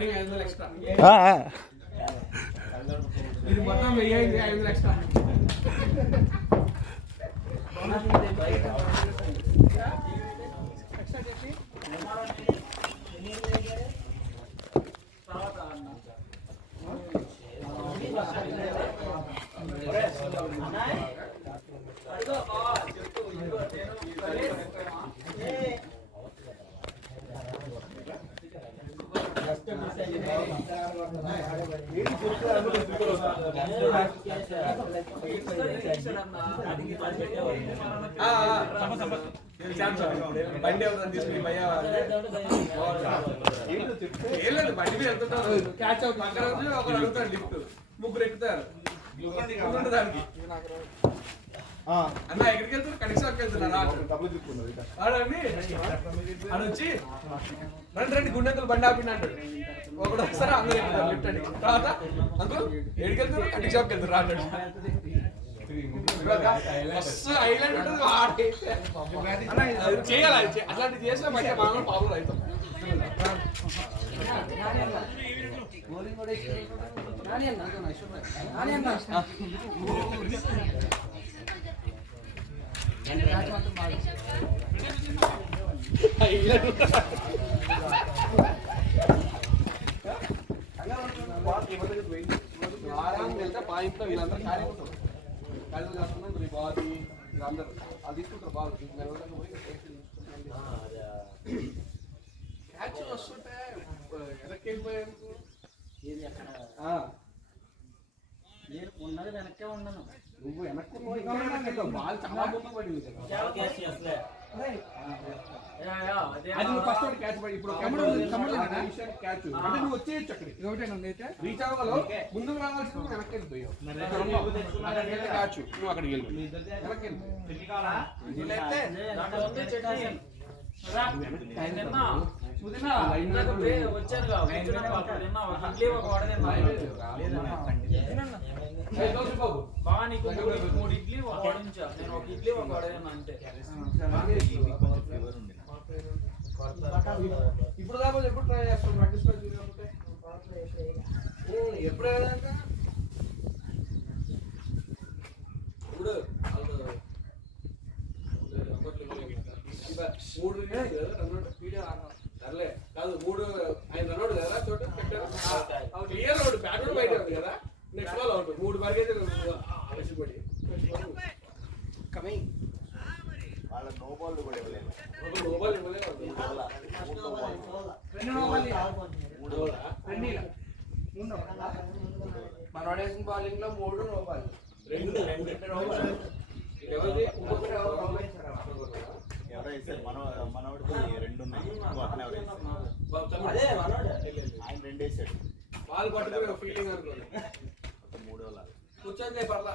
Starting 500 extra. ఇది మొత్తం 1000 500 extra. బండి ఎవరైనా తీసుకుని భయ్యా బండి మీద వెళ్తుంటారు, క్యాచ్ అవుతుంది. అక్కడ ఒకరు అడుగుతారు లిఫ్ట్, ముగ్గురు ఎక్కుతారు దానికి. అన్న ఎక్కడికి వెళ్తారు? కనీసాకి వెళ్తున్నారు ఆడని వచ్చి రండి రండి గుండెంకులు బండి ఆపిన అంటాడు. ఒకడు వస్తారా అందరూ ఎక్కుతారు లిఫ్ట్ అని. తర్వాత అంకుల్ ఎక్కడికి వెళ్తారు? కటింగ్ షాప్కి వెళ్తారు అంటాడు. ఐలాండ్ ఉంటుంది చేయాలి. అట్లాంటివి చేస్తే మంచిగా మామూలు పావులు అవుతాం. ఆరాం వెళ్తే పాయింట్లో వీళ్ళందరూ ఖాళీ ఉంటారు. ఖాళీ చేస్తున్నాం బాధి వీళ్ళందరూ అది తీసుకుంటారు. బాగా క్యాచ్ వస్తుంటే వెనక్కి వెళ్ళిపోయాను. నేను ఉన్నది వెనక్కే ఉండను. నువ్వు వెనక్కి బాల్ చాలా ముందు పడింది కదా. అది నువ్వు ఫస్ట్ క్యాచ్ పడి ఇప్పుడు క్యాచ్ అంటే నువ్వు వచ్చేయచ్చు అక్కడికి. రీచ్ అవ్వగలవు. ముందుకు రావాల్సి వెనక్కి వెళ్ళిపోయావు. క్యాచ్ నువ్వు అక్కడికి వెళ్ళి వెనక్కి మూడు ఇడ్లీ ఒక వడించా. నేను ఒక ఇడ్లీ ఒక వడేనా అంతే. ఇప్పుడు దాకా ఎప్పుడు ట్రై చేస్తాం? ప్రాక్టీస్ ఎప్పుడైనా ఇప్పుడు 3 సర్లే కాదు 3 ఆయన రన్నౌట్ కదా చోట పెట్టారు. క్లియర్ అవుట్ బ్యాట్ బయట ఉంది కదా. నెక్స్ట్ బాల్ అవుట్ 3 పరిగెత్తి ఆవేశపడి కమింగ్ వాళ్ళ నో బాల్ కూడా ఇవ్వలేదు. మనోడేసిన బౌలింగ్ లో 3 నో బాల్, 2 నో బాల్. ఎవరిది మనోడికి 2 ఉన్నాయి. ఆయన 2 వేసాడు. బాల్ పట్టుకుని ఫీల్డింగ్ అనుకోండి. 3 కూర్చొని పర్లా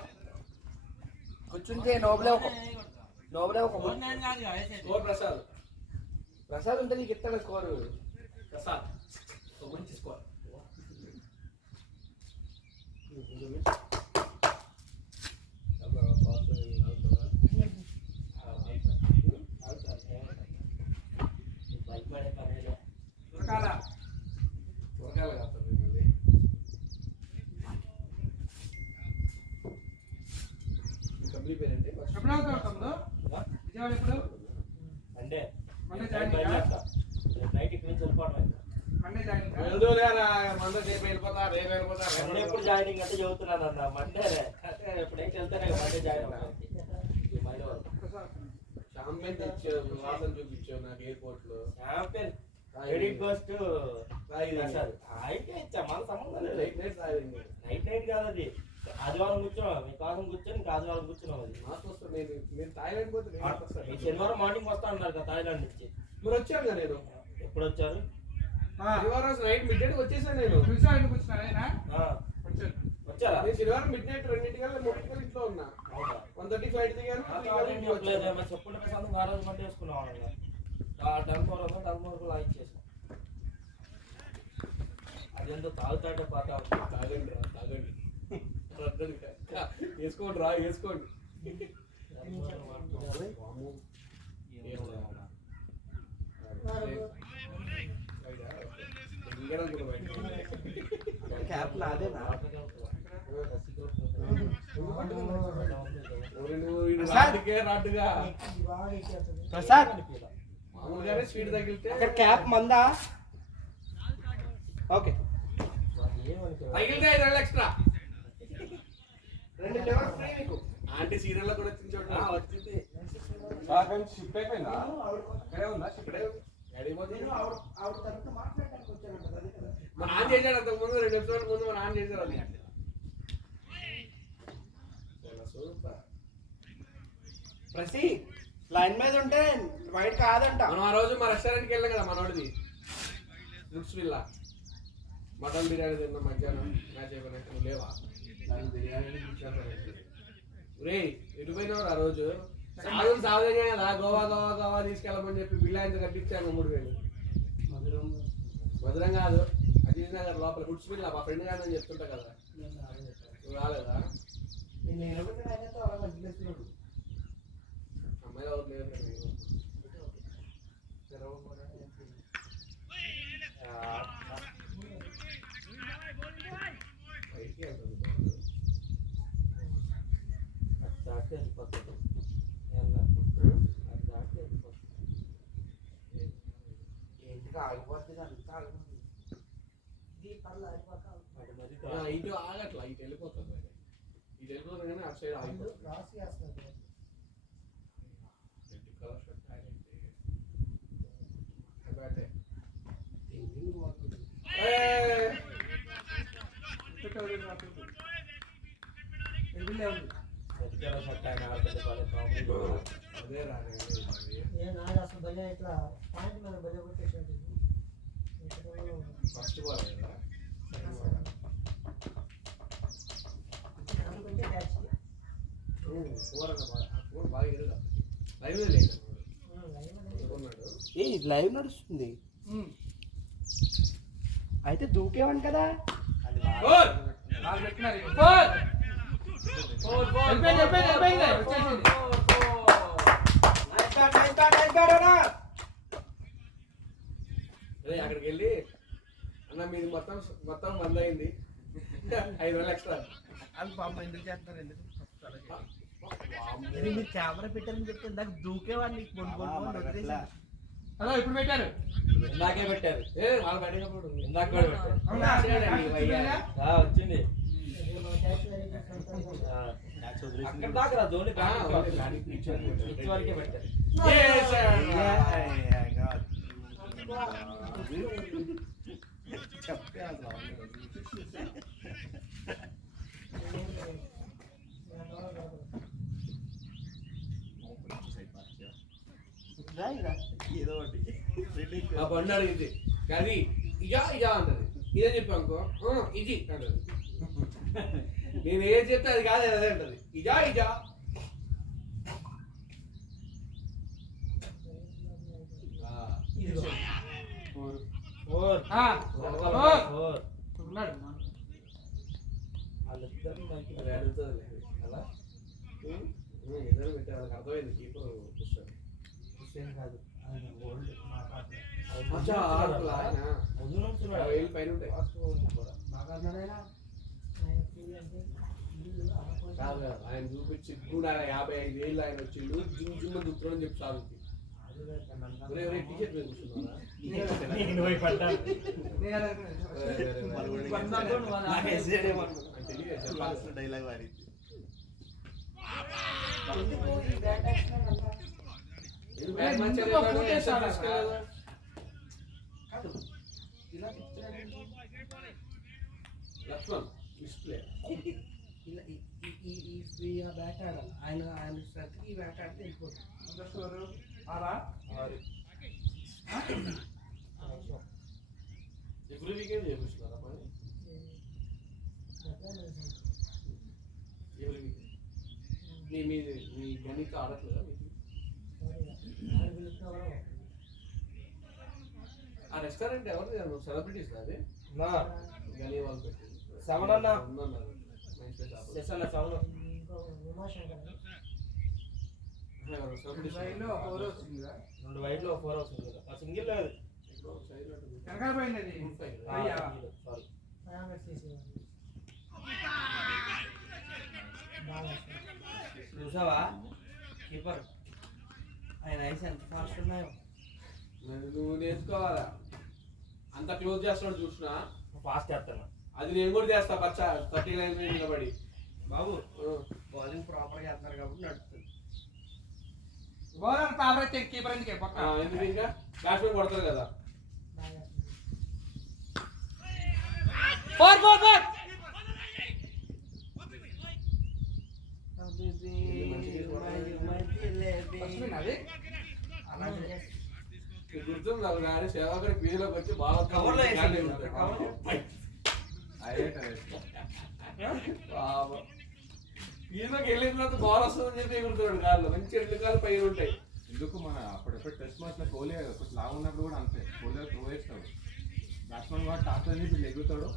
కూర్చుంటే నోబలే ఒక స్కోర్ ప్రసాద్ ఉంటే నీకు ఇస్తాడు స్కోర్. ప్రసాద్ మంచి స్కోర్. ఎప్పుడు జాయినింగ్ అంటే చదువుతున్నాను అన్న. మండే ఎప్పుడైతే వెళ్తానే మండే జాయిన్ షాంపెన్ తెచ్చావు, వాసన చూపించావు నాకు ఎయిర్పోర్ట్ లో. షాంపెన్ క్రెడిట్ గోస్ట్ అయితే ఇచ్చా. మన సంబంధం లేదు. నైట్ కాదు అది. ఆదివారం కూర్చున్నాం మీకోసం కూర్చొని ఇంకా ఆదివారం కూర్చున్నాం. అది మాకు వస్తుంది. మీరు థాయిలాండ్ పోతే శనివారం మార్నింగ్ వస్తా అన్నారు కదా థాయిలాండ్ నుంచి. మీరు వచ్చారు కదా. నేను ఎప్పుడు వచ్చారు? శనివారం నైట్ మిడ్ నైట్ వచ్చేసాను. నేను వచ్చారా? నేను శనివారం మిడ్ నైట్ 2:00 3:00 ఇంట్లో ఉన్నా. 1:30 ఫ్లైట్ దిగాను. చెప్పుంటే ప్రశాంతం ఆ రోజు మంటే వేసుకున్నాం. డల్మోర్ లా ఇచ్చేసాం. అదేంతో తాగుతాంటే పాత తాగండి వేసుకోండి రా వేసుకోండి. క్యాప్ నాదేనా ప్రసాద్ స్వీట్ తగిలితే అక్కడ క్యాప్ మందా ఓకే తగిలితే 5 ఎక్స్ట్రా 2 లెవెల్ ఫ్రీ మీకు ఆంటీ సీరియల్ లో కూడా వచ్చింది చూడండి వచ్చింది షిప్ అయిపోయిందా అక్కడే ఉందా షిప్ ఆవిడ తనతో మాట్లాడడానికి వచ్చానంట అదే కదా మన ఆన్ చేశాడు అంతకు ముందు 2 ఎపిసోడ్ ముందు మన ఆన్ చేశారు అది ప్రసి లైన్ మీద ఉంటే వైట్ కాదంట మనం ఆ రోజు మా రెస్టారెంట్కి వెళ్ళాం కదా మనోడిది లుక్స్ విల్లా మటన్ బిర్యానీ తిన్నాం మధ్యాహ్నం మ్యాచ్ అయిపోయినాక నువ్వు లేవా రే ఎటు పోయినావు ఆ రోజు సాధన కదా గోవా గోవా గోవా తీసుకెళ్ళమని చెప్పి బిల్లా ఎంత కట్టించాను 3000 మధురం కాదు అజీజ్ నగర్ లోపల గుడ్స్ బిల్లా మా ఫ్రెండ్ కాదని చెప్తుంటా కదా నువ్వు రాలేదా అమ్మాయి ఎవరు లేరు ఇటు ఆగట్లా ఇటు వెళ్ళిపోతుంది ఇటు వెళ్ళిపోతుంది కానీ అటు సైడ్ ఆగిపోతుంది ఫస్ట్ బాల్ కదా ఏ లైవ్ నడుస్తుంది అయితే దూకేవని కదా అక్కడికి వెళ్ళి అన్న మీది మొత్తం మొత్తం 100 అయింది 5,000 ఎక్స్ట్రా అది పాపం ఎందుకు చేస్తున్నారు ఎందుకు మీరు కెమెరా పెట్టారని చెప్తే ఇందాక దూకేవాడిని అలా ఇప్పుడు పెట్టారు ఇందాకే పెట్టారు వాళ్ళు పడినప్పుడు ఇందాక కూడా పెట్టారు వచ్చింది అక్కడ దాకా జోలి వరకే పెట్టారు ఏదో ఒకటి ఆ బండి అడిగింది అది ఇజా ఇజా అన్నది ఇదే చెప్పానుకో ఇది అంటది నేను ఏది చెప్తే అది కాదు అదే అంటది ఇజా ఇజా ఇద్దరు పెట్టారు అర్థమైంది కీపర్ కాదు పైన ఉంటాయి ఆయన చూపించి కూడా 55,000 ఆయన వచ్చిండు జిమ్ జిమ్ దుక్కుని చెప్పి చాలు టీషర్ట్ మీద లక్ష్మణ్ డిస్ప్లే బ్యాట్ ఆడాలి ఆయన స్ట్రెంత్కి బ్యాట్ ఆడితే వెళ్ళిపోతుంది ఎవ్రీ వీకెండ్ చేపిస్తున్నారా పని ఎవ్రీ వీకెండ్ మీ గణిత ఆడట్లేదా మీకు ఆ రెస్టారెంట్ ఎవరు సెలబ్రిటీస్ అది గణి వాళ్ళు పెట్టింది 7 అన్న ఉందన్నారు ఎస్ అన్న 7 సెలబ్రిటీస్ 2 వైడ్లో 4 అవుతుంది కదా సింగిల్ లేదు వెనకాల పోయింది అది. అయ్యా. చూసావా కీపర్ ఆయన ఐస్ ఎంత ఫాస్ట్ ఉన్నాయో. నువ్వు నేర్చుకోవాలా అంత క్లోజ్ చేస్తున్నాడు చూసినా ఫాస్ట్ చేస్తాను. అది నేను కూడా చేస్తా పచ్చ 30 లైన్ నిలబడి బాబు బౌలింగ్ ప్రాపర్ గా చేస్తున్నారు కాబట్టి నడుస్తుంది. బౌలర్ తావరే చెక్ కీపర్ ఎందుకే పక్క. ఎందుకు ఇంకా బ్యాట్స్మెన్ కొడతారు కదా. Four four four. గుర్తుంది కానీ సేవాకర్ పీజీలోకి వచ్చి బాగా కవర్లో పీజీలోకి వెళ్ళిన తర్వాత బాల్ వస్తుందని చెప్పి ఎగురుతాడు కాళ్ళు మంచి 2 కాళ్ళు పైన ఉంటాయి. ఎందుకు మన అప్పుడెప్పుడు టెస్ట్ మ్యాచ్ లో కోహ్లీ కొంచెం లాగా ఉన్నప్పుడు కూడా అంతే కోహ్లీ త్రో వేస్తాడు బ్యాట్స్మెన్ కూడా టాప్ అని వీళ్ళు ఎగురుతాడు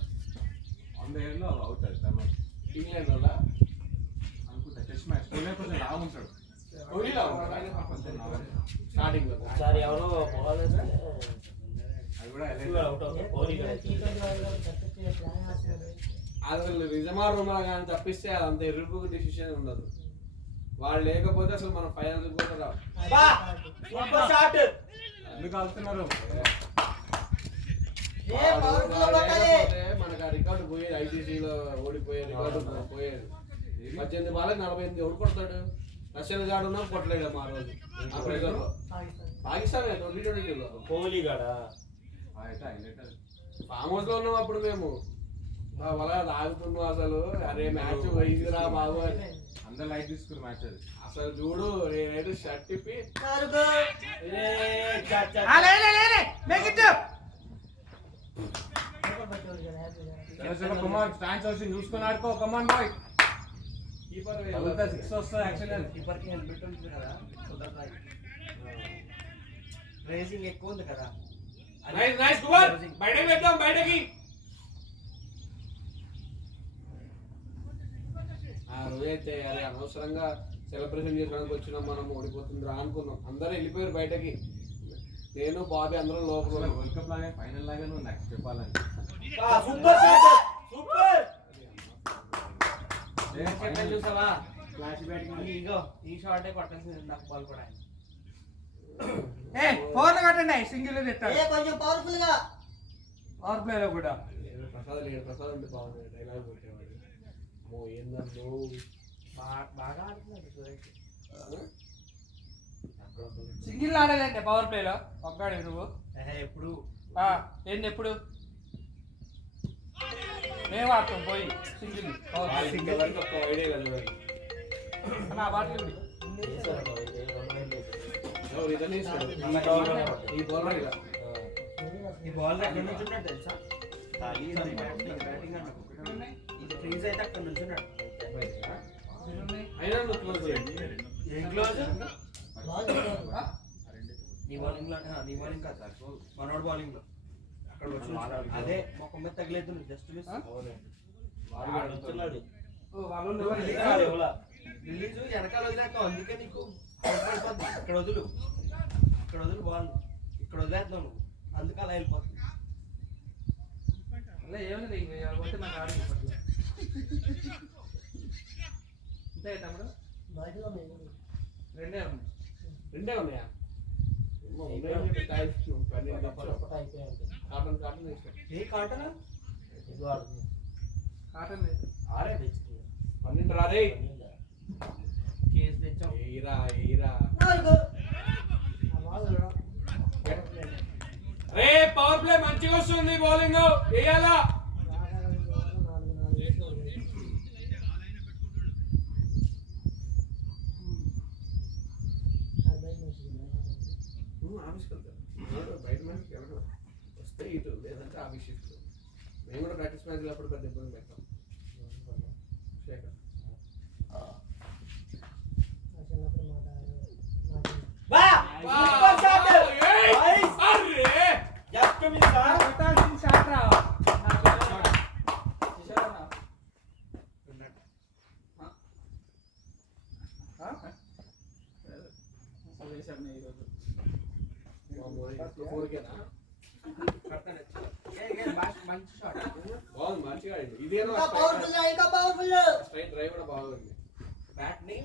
ఆన్ ద ఎయిర్ లో అవుతాడు తర్వాత ఇంగ్లాండ్ వల్ల అనుకుంటా టెస్ట్ మ్యాచ్ కోహ్లీ కొంచెం లాగా ఉంటాడు కోహ్లీలా కొంచెం స్టార్టింగ్ లో ఒకసారి ఎవరో బాల్ వేస్తే అది కూడా అవుట్ అవుతారు. కోహ్లీ అసలు నిజమా రుమా కానీ తప్పిస్తే అదంత ఎరుపు డిసిషన్ ఉండదు. వాళ్ళు లేకపోతే అసలు మనం ఫైనల్ కూడా రావు. Super shot. ఎందుకు ఆడుతున్నారు లేకపోతే మనకు ఆ రికార్డు పోయేది. ఐసీసీలో ఓడిపోయే రికార్డు పోయేది. 18 బాలకు 48 ఎవడు కొడతాడు. రష్యన్ గాడు ఉన్నా కొట్టలేడు ఆ రోజు అఫ్రికాలో పాకిస్తాన్ 2020లో కోహ్లీ గాడా ఫామ్ హౌస్ లో ఉన్నాం అప్పుడు మేము అలా తాగుతున్నాం. అసలు అరే మ్యాచ్ పోయిందిరా బాబు అని అందరు లైట్ తీసుకుని మ్యాచ్ అది అసలు చూడు నేనైతే షర్ట్ ఇప్పి కుమార్ స్టాండ్స్ వచ్చి చూసుకొని ఆడుకో కమాన్ బాయ్ కీపర్ 6 వస్తుంది యాక్చువల్లీ కీపర్ కి హెల్మెట్ ఉంటుంది కదా రేసింగ్ ఎక్కువ ఉంది కదా. నైస్ నైస్ కుమార్ బయటకి వెళ్దాం బయటకి. ఆ రోజైతే అరే అనవసరంగా సెలబ్రేషన్ చేసుకోవడానికి వచ్చినాం మనం ఓడిపోతుందిరా అనుకున్నాం. అందరూ వెళ్ళిపోయారు బయటకి. నేను బాబీ అందరం లోపల వరల్డ్ కప్ లాగా ఫైనల్ లాగానే ఉంది నాకు చెప్పాలని సూపర్ షాట్ సూపర్. చూసావా ఫ్లాష్ బ్యాటింగ్ ఇగో ఈ షాటే కొట్టాల్సింది నాకు బాల్ కూడా. ఏ ఫోర్ కొట్టండి సింగిల్ తిట్టాడు కొంచెం పవర్ఫుల్ గా పవర్ ప్లే లో కూడా. ప్రసాద్ లేడు. ప్రసాద్ అంటే బాగుంది డైలాగ్ కొట్టేవాడు. అమ్మో ఏందన్ను బాగా ఆడుతున్నాడు సురేష్. సింగిల్ ఆడేదంటే పవర్ ప్లే లో ఒక్కడే నువ్వు ఎప్పుడు ఏంది ఎప్పుడు మేము ఆడతాం పోయి సింగిల్ పవర్ ప్లే సింగిల్ వరకు ఒక ఐడియా లేదు. నా బాటిల్ ఈ బౌలర్ ఇలా ఈ బాల్ ఎక్కడ నుంచి ఉన్నాడు తెలుసా? బ్యాటింగ్ ఇది ఫ్రీజ్ అయితే అక్కడ నుంచి ఉన్నాడు. అయినా నువ్వు క్లోజ్ చేయండి. ఏం క్లోజ్? నీ బౌలింగ్ లో నీ బౌలింగ్ కాదు సార్ మనోడు బౌలింగ్ లో అక్కడ వచ్చి అదే మొఖం మీద తగిలేదు జస్ట్ మిస్. రిలీజ్ వెనకాల వదిలేస్తావు అందుకే నీకు పడిపోతుంది. ఇక్కడ వదులు బాల్ ఇక్కడ వదిలేస్తావు నువ్వు అందుకే అలా వెళ్ళిపోతుంది. అలా ఏమన్నది పోతే మాకు ఆడి అంతే తమ్ముడు. రెండే ఉన్నాయి. రెండే ఉన్నాయా? కాటన్ కాటన్ ఏ కాటనా కాటన్ లేదు. ఆరే తెచ్చుకో 12 రారే కేసు తెచ్చాం. ఏరా ఏరా రే పవర్ ప్లే మంచిగా వస్తుంది. బౌలింగ్ వేయాలా? బయట మ్యాచ్ వస్తే ఇటు లేదంటే ఆఫీస్ షిఫ్ట్. మేము కూడా ప్రాక్టీస్ మ్యాచ్ అప్పుడు పెద్ద ఇబ్బంది పెట్టాం. శేఖర్ అయింది. ఇదేనా ఇంకా పవర్ఫుల్ స్ట్రైట్ డ్రైవ్ కూడా బాగుంది. బ్యాట్ ని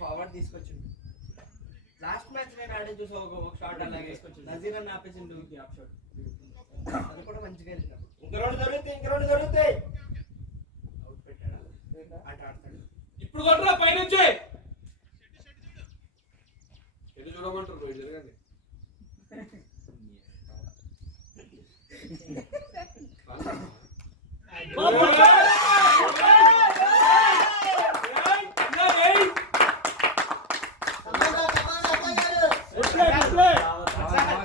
ఫార్వర్డ్ తీసుకొచ్చిండు. లాస్ట్ మ్యాచ్ నేను ఆడే చూసా ఒక షాట్ అలాగే నజీర్ అని ఆపేసిండు. అది కూడా మంచిగా వెళ్ళింది. ఇంకా రెండు జరుగుతాయి అవుట్ పెట్టాడు. ఆట ఆడతాడు. ఇప్పుడు కొట్టరా పైనుంచి. ఎటు చూడమంటారు రోజు జరగండి.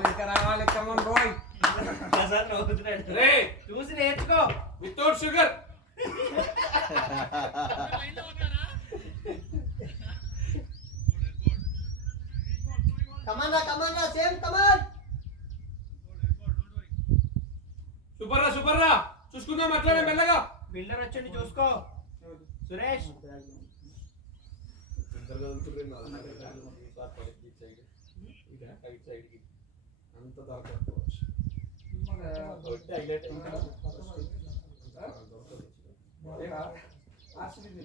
ఇంకా రావాలి కమన్ బాయ్. చూసి నేర్చుకో. Without sugar. కమాండా సేమ్ కమాండ్. సూపర్ రా చూసుకుందాం అట్లానే మెల్లగా. బిల్డర్ వచ్చండి చూసుకో సురేష్. అంత దొరకదు.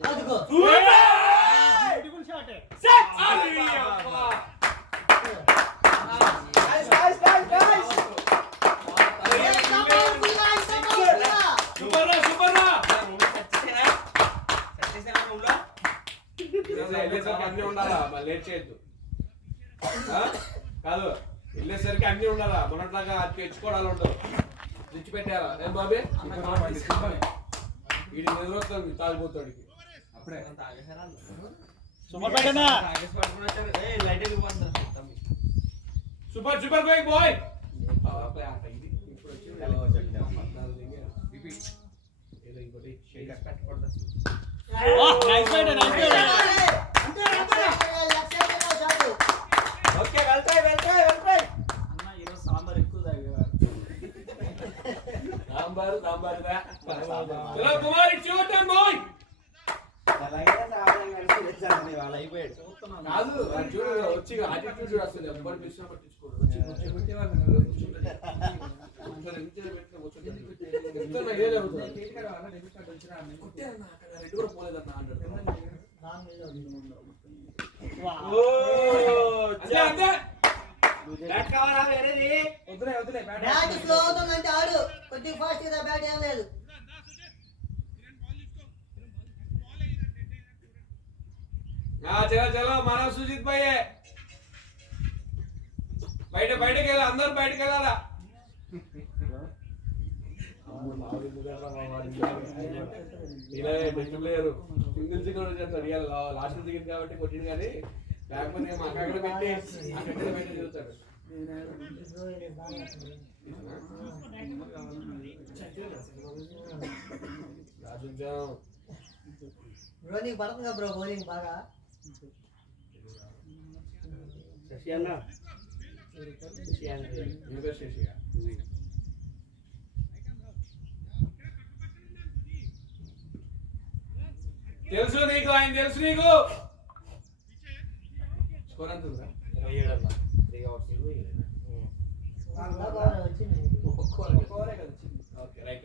అదిగో బ్యూటిఫుల్ షాట్. సూపర్ రా. అన్ని ఉండాలా మళ్ళీ లేట్ చేయొద్దు. కాదు వెళ్ళేసరికి అన్ని ఉండాలా. మొన్నట్లాగా అది తెచ్చుకోవడాలు ఉండవు. తెచ్చి పెట్టారా ఏం బాబే. వీడి నిద్రొస్తుంది తాగిపోతాడు. అప్పుడే సూపర్ బాయ్. ఓకే వెళ్తాయి. Sambar Kumar it's your turn boy. కాదు అది చూడు వచ్చి యాటిట్యూడ్ చూడు. అసలు ఎవరు పిలిచినా పట్టించుకోడు. రెడ్డి కూడా పోలేదన్నా అంతే. బ్యాట్ కావాలా వేరేది? వద్దులే బ్యాట్ స్లో అవుతుందంటే ఆడు కొద్దిగా ఫాస్ట్ గా బ్యాట్ ఏం లేదు. చలో మన సుజిత్ భయ్యే బయటకి వెళ్ళాలి. అందరూ బయటకు వెళ్ళాలా. ఇలా పెట్టలేరు. సింగిల్ లాస్ట్ దిగింది కాబట్టి కొట్టింది కానీ లేకపోతే మా అక్కడ పెట్టి అక్కడ పెట్టి తిరుగుతాడు. బ్రో నీకు పడుతుందా బ్రో బౌలింగ్ బాగా? శశి అన్న తెలుసు నీకు, ఆయన తెలుసు నీకు. స్కోర్ ఎంత ఉందా? 27 అన్న. 3 అవర్స్ వచ్చింది. ఓకే రైట్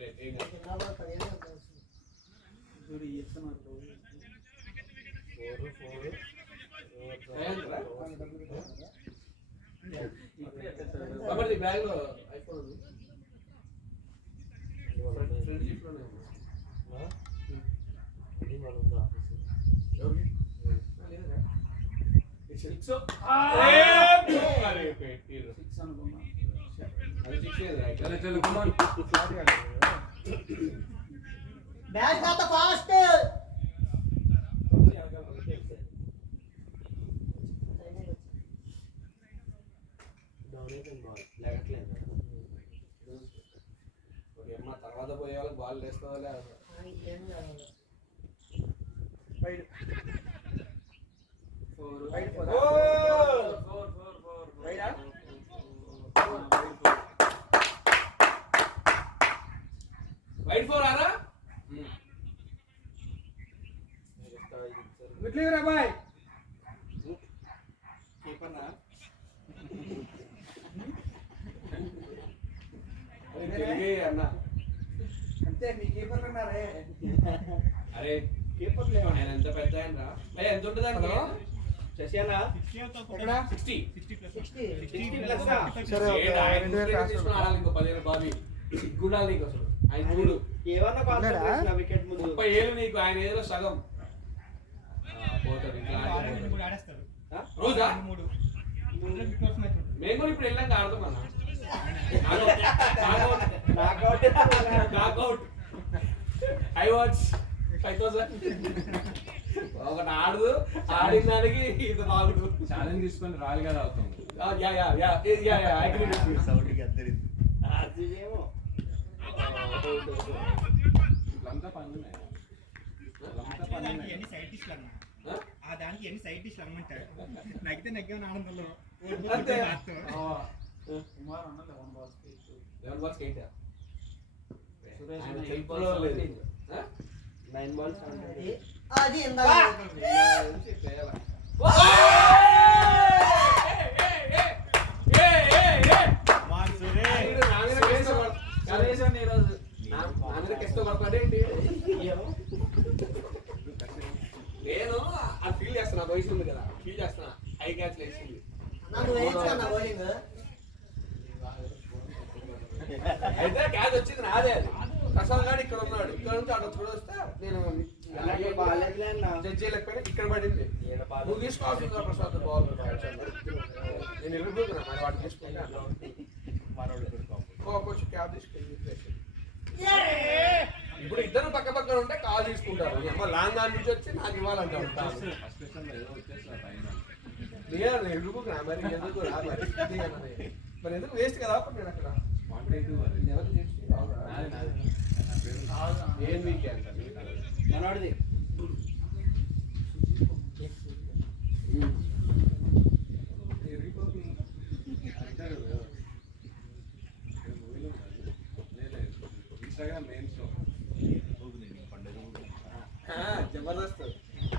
కాబట్టి బ్యాగ్ లో ఐఫోన్ ఉంది. ఫ్రంట్ సీట్ లోనే ఉంది. బ్యాట్ కాత ఫాస్ట్. తర్వాత పోయే వాళ్ళకి బాల్ వేసుకోవాలి. వైట్ 4 ఆరా విట్లేరా బాయ్. కీపర్నా అన్న అంతే అంతే మీ కీపర్లు ఉన్నారే అరే కీపర్ లేవు ఆయన ఎంత పెద్ద ఆయన రా ఎంత ఉంటుంది దానికి శశియానా ఎక్కడ 60 60 ప్లస్ సరే ఏంటి, ఆయన ఊరికే తీసుకుని ఆడాలి ఇంకో 15 బాల్ గుండాలి నీకు అసలు ఆయన చూడు ఏమన్నా కాన్సంట్రేషన్ వికెట్ ముందు 30 ఏళ్ళు నీకు ఆయన ఏదో సగం పోతాడు ఇట్లా ఆడేస్తాడు రోజా 3 మేము కూడా ఇప్పుడు వెళ్ళాక ఆడతాం అన్న నాకౌట్ ఐ వాచ్ 5000 ఒకటి ఆడదు ఆడిన దానికి ఇది బాగుడు ఛాలెంజ్ తీసుకొని రాయల్ గా అవుతాం. Yeah yeah yeah yeah yeah I agree with you ఏమో ఇట్లంతా పనున్నాయి. ఇట్లంతా పనున్నాయి. ఎన్ని సైడ్ డిష్లు అన్నా Huh? ఆ దానికి ఎన్ని సైడ్ డిష్లు అమ్మంటారు నగ్గితే నగ్గేమని ఆనందంలో అంతే. కుమార్ అన్న 11 balls కి 11 balls కి 8 సురేష్ ఆయన అన్న 8 చెప్పులో balls కి లేదు. 9 balls అది ఇందా సురేష్ అన్న ఈరోజు నేను అది ఫీల్ చేస్తున్నా వయసు ఉంది కదా ఫీల్ చేస్తున్నా హై క్యాచ్ వేసింది నన్ను వేయించుకున్నా బౌలింగ్ అయితే క్యాచ్ వచ్చింది నాదే అది ప్రసాద్ గారు ఇక్కడ ఉన్నాడు ఇక్కడ నుంచి అటు చూడొస్తే నేను జడ్జ్ చేయలేకపోయినా ఇక్కడ పడింది నువ్వు తీసుకోవాల్సింది ప్రసాద్ బాల్ నేను ఎరుగుతున్నా మరి వాడు తీసుకుంటే కొంచెం క్యాప్ తీసుకెళ్ళి ఇప్పుడు ఇద్దరు పక్క పక్కన ఉంటే కాల్ తీసుకుంటారు అమ్మ లాంగ్ ఆన్ నుంచి వచ్చి నాకు ఇవ్వాలంటారు ఫస్ట్ క్వశ్చన్ ఏదో వచ్చేస్తా పైన. నేను ఎరుగుతున్నా మరి ఎందుకు రా మరి ఇది అన్నది. మరి ఎందుకు వేస్ట్ కదా అప్పుడు నేను అక్కడ 122 మరి. ఎవరు చేసి నాది, నాది. నా పేరు ఏం వీకే అంట మనోడిది ఎరిగిపోతుంది. అంటారు కదా. నేను మూవీలో ఉన్నాను. లేదు, ఇన్స్టాగ్రామ్ మెయిన్ షో. జబర్దస్త్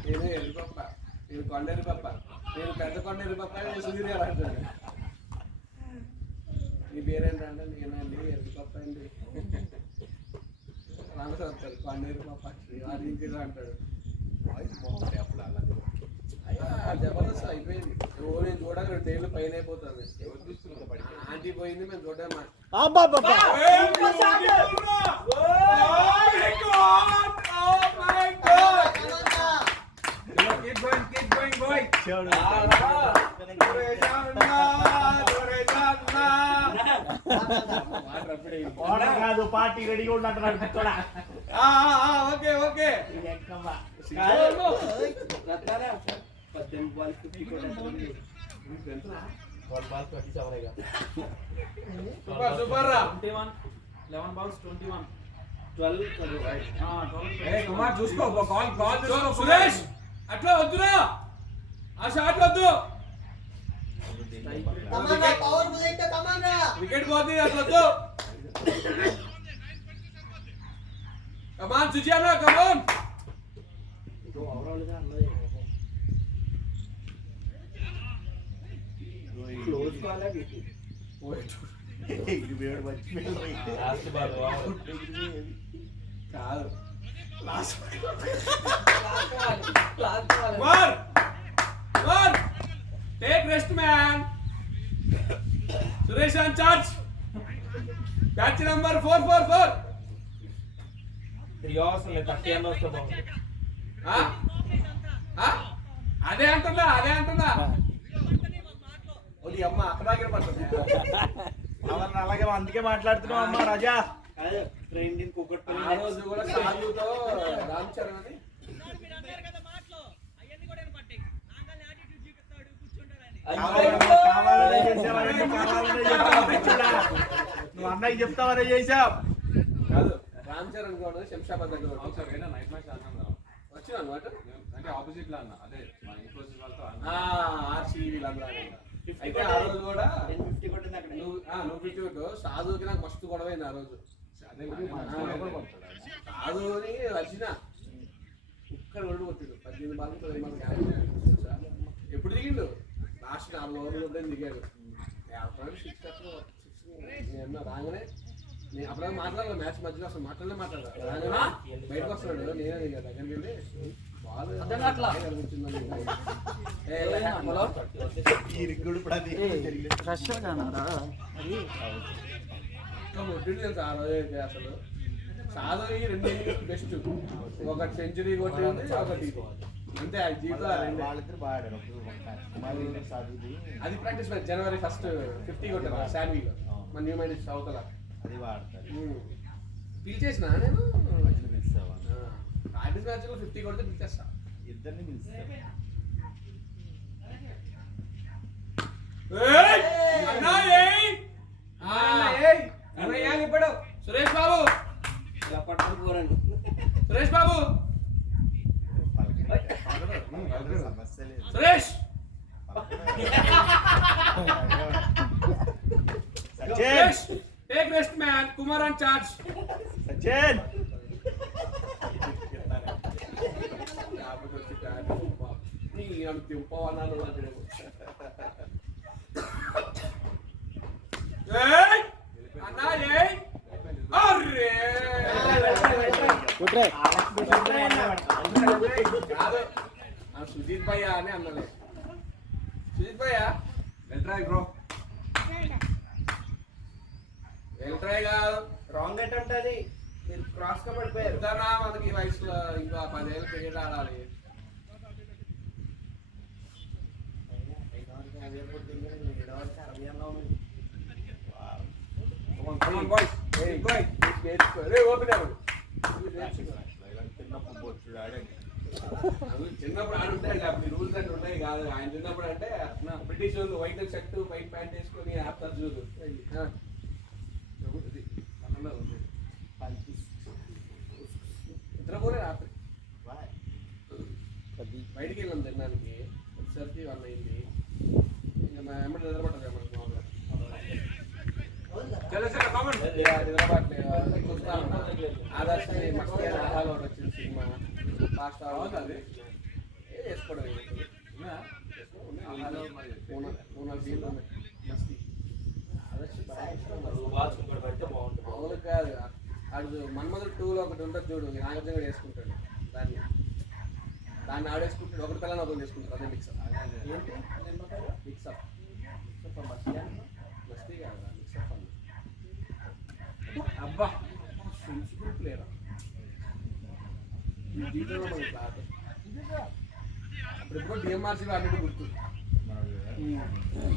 నేను ఎరుపప్ప నేను కొండేరు పప్ప నేను పెద్ద కొండేరు పప్ప నేను సుధీర్ గారు అంటాడు నీ పేరేంటంటే నేనండి ఎరుపప్ప అండి రామసత్తారు కొండేరు పప్ప వారి ఇంకేదో అంటాడు జబర్దస్త్ అయిపోయింది ఓ నేను చూడక 2 ఏళ్ళు పైన అయిపోతుంది ఆంటీ పోయింది మేము చూడమా కాదు పార్టీ రెడీగా ఉన్నట్టున్నాడు ఓకే ఓకే 18 balls 50 కొట్టాడు సూపర్ సూపర్ రా 21 11 balls 21 12 కుమార్ చూసుకో కాల్ చూసుకో సురేష్ అట్లా వద్దురా ఆ షాట్ వద్దు కమాండ్రా పవర్ఫుల్ అయితే కమాండ్రా వికెట్ పోతుంది అట్లా వద్దు కమాన్ సుజియానా కమాన్ ఓవరాల్ గా అన్నది క్లోజ్ కాల్ అది కాదు One. One. Take rest, man. Suresh on charge. Catch number 444. 3 hours లే 30 అన్న వస్తే బాగుంది అదే అంటున్నా ఓడి అమ్మ అక్కడ దగ్గర పడుతుంది అవన్నీ అలాగే అందుకే మాట్లాడుతున్నావు అమ్మా రాజా అదే ట్రైన్ din కుక్కట్ ఆ రోజు కూడా సాగుతో రామ్ చరణ్ అని కావాలనే చేసావని నువ్వు అన్నయ్య చెప్తావనే చేసావు కాదు రామ్ చరణ్ కూడా శంషాబాద్ దగ్గర అవును సార్, అయినా నైట్ మ్యాచ్ ఆడినాం కదా. వచ్చినా అనమాట అంటే ఆపోజిట్ లో అన్న అదే మా ఇన్ఫోసిస్ వాళ్ళతో అన్న. ఆర్సీ వీళ్ళందరూ అయితే ఆ రోజు కూడా 50 కొట్టింది అక్కడ నువ్వు 50 కొట్టు సాధుకి నాకు మస్తు గొడవైంది ఆ రోజు అదే నానే మాట్లాడలేదు. సాధుని వచ్చిన కుక్కర్ ఒళ్ళు కొట్టిండు 18 బాల్ 10 బాల్ ఎప్పుడు దిగిండు లాస్ట్ 4 ఓవర్లు ఉంటే దిగాడు నేను రాగానే నేను అప్పుడు మాట్లాడలేదు మ్యాచ్ మధ్యలో అసలు మాట్లాడలేదు బయటకు వస్తున్నాడు నేనే ఇక దగ్గరికి వెళ్ళి బాల్ కనిపించిందని కొట్టింది తెలుసు ఆ రోజు అయితే అసలు సాధన రెండు బెస్ట్ ఒకటి సెంచరీ కొట్టింది ఒకటి అంతే ఆ జీవితం వాళ్ళిద్దరు బాగాడారు అది ప్రాక్టీస్ మ్యాచ్ జనవరి 1st 50 కొట్టారు శాన్వీలో మన న్యూ మైండ్ అవతల అది వాడతారు పిలిచేసిన నేను పిలుస్తావా ప్రాక్టీస్ మ్యాచ్ లో 50 కొడితే పిలిచేస్తా ఇద్దరిని పిలుస్తారు ఇప్పుడు సురేష్ బాబు సురేష్ బాబు సమస్య లేదు Suresh Suresh take rest man Kumar on charge Sachin Sujith భయ్య అని అన్నలే సుజిత్ భయ్య వెళ్ళరా బ్రో వెళ్ళట్రాయ్ కాదు రాంగ్ అటెంప్ట్ అది మీరు క్రాస్ గా పడిపోయారు పెద్దనా మనకి ఈ వయసులో ఇంకా 10 ఏళ్ళు క్రికెట్ ఆడాలి Come on, boys. Hey, boys. Hey, open up. చిన్నప్పుడు బొచ్చుడు ఆడండి చిన్నప్పుడు ఆడుంటాయి అప్పుడు రూల్స్ అంటే ఉన్నాయి కాదు ఆయన చిన్నప్పుడు అంటే బ్రిటిష్ వాళ్ళు వైట్ షర్ట్ వైట్ ప్యాంట్ వేసుకొని ఆపుతారు చూడు నిద్రపోలే రాత్రి బయటికి వెళ్ళాం తినడానికి వచ్చేసరికి 1 అయింది ఇంకా మా ఎమ్మటి నిద్రపట్టదు మనకు ఆదర్శ మస్తీ ఆహాలో వచ్చింది సినిమా ఫాస్ట్ అది వేసుకోవడం మస్తీ మామూలు కాదు అడు మన్మధుడు 2లో ఒకటి ఉంటుంది చూడు నాగార్జున కూడా వేసుకుంటాడు దాన్ని ఆడేసుకుంటాడు ఒకటి పిల్లని ఒకటి వేసుకుంటాడు అదే మిక్సప్ మిక్సప్ మస్తీ కాదు మిక్సప్ అబ్బా సెన్సిబుల్ ప్లేయరా ఈ జీవితంలో మనకి కాదు అప్పుడు డిఎంఆర్సీ అన్నిటి గుర్తు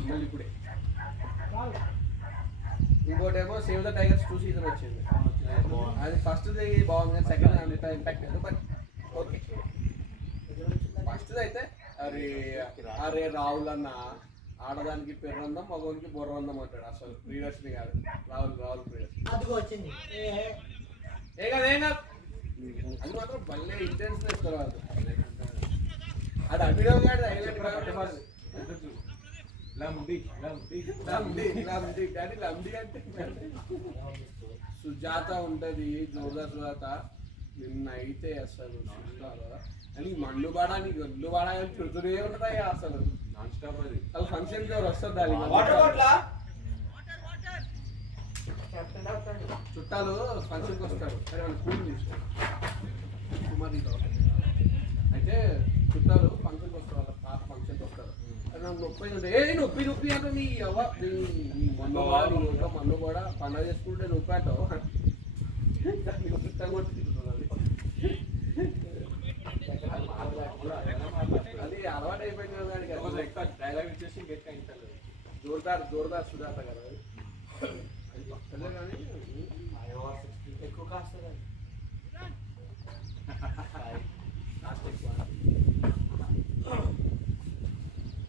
మళ్ళీ ఇప్పుడే ఇంకోటేమో సేవ్ ద టైగర్స్ 2 సీజన్ వచ్చింది అది ఫస్ట్ బాగుంది కానీ సెకండ్ అంత ఇంపాక్ట్ లేదు బట్ ఓకే ఫస్ట్ అయితే అరే అరే రాహుల్ అన్న ఆడదానికి పెర్రందం మగవానికి బొర్రందం అంటాడు అసలు ప్రియదర్శిని కాదు రాహుల్ ప్రియదర్శిని అదిగో వచ్చింది ఏం కాదు అది మాత్రం భలే ఇంటెన్స్ ఇస్తారు అది అభిడో కాదు హైలైట్ సుజాత ఉంటది జోర్దార్ సుజాత నిన్న అయితే అసలు అని మండు బాడా నీకు ఒళ్ళు బాడా చుడుతూనే ఉంటుందా అసలు నాన్ స్టాప్ అది అసలు ఫంక్షన్కి ఎవరు వస్తారు దాని చుట్టాలు ఫంక్షన్కి వస్తారు సరే వాళ్ళు కూల్ తీసుకో కుమారితో అయితే చుట్టాలు ఫంక్షన్కి వస్తారు వాళ్ళ పాత ఫంక్షన్కి వస్తారు నాకు నొప్పి అంటే నొప్పి అంటే నీ మన్ను కూడా నీ ఒంట్లో మన్ను కూడా పండుగ చేసుకుంటే నొప్పి అంటావు చుట్టం కొట్టి అది అలవాటు అయిపోయింది కదా దానికి ఎక్కువ డైలాగ్ ఇచ్చేసి గట్టిగా ఇంటారు జోర్దార్ సుజాత కదా అది పక్కనే కానీ ఎక్కువ కాస్తుంది కాస్ట్ ఎక్కువ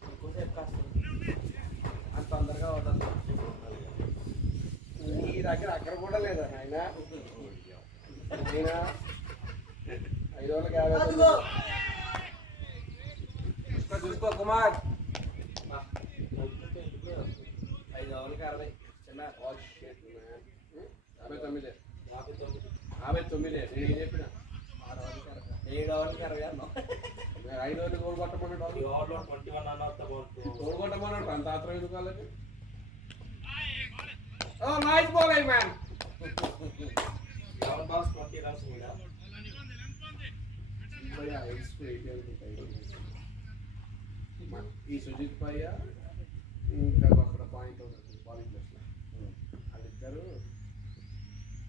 ఎక్కువసేపు కాస్తుంది అంత తొందరగా వదలదు నీ దగ్గర అక్కడ కూడా లేదా ఆయన 550 అదిగో చూసుకో కుమార్ 5 ఓవర్లకి 60 చిన్న 59 నేను చెప్పిన 7 ఓవర్లకి 60 అన్నాం 5 ఓవర్లు గోల్ కొట్టమన్నాడు గోల్ కొట్టమన్నాడు అంత ఆత్రం ఎందుకు వాళ్ళకి ఓ nice ball man eleven balls 20 runs కూడా. ఈ సుజిత్ పయ్య ఇంకా అక్కడ పాయింట్ ఉంటుంది బౌలింగ్ ప్లేస్లో వాళ్ళిద్దరు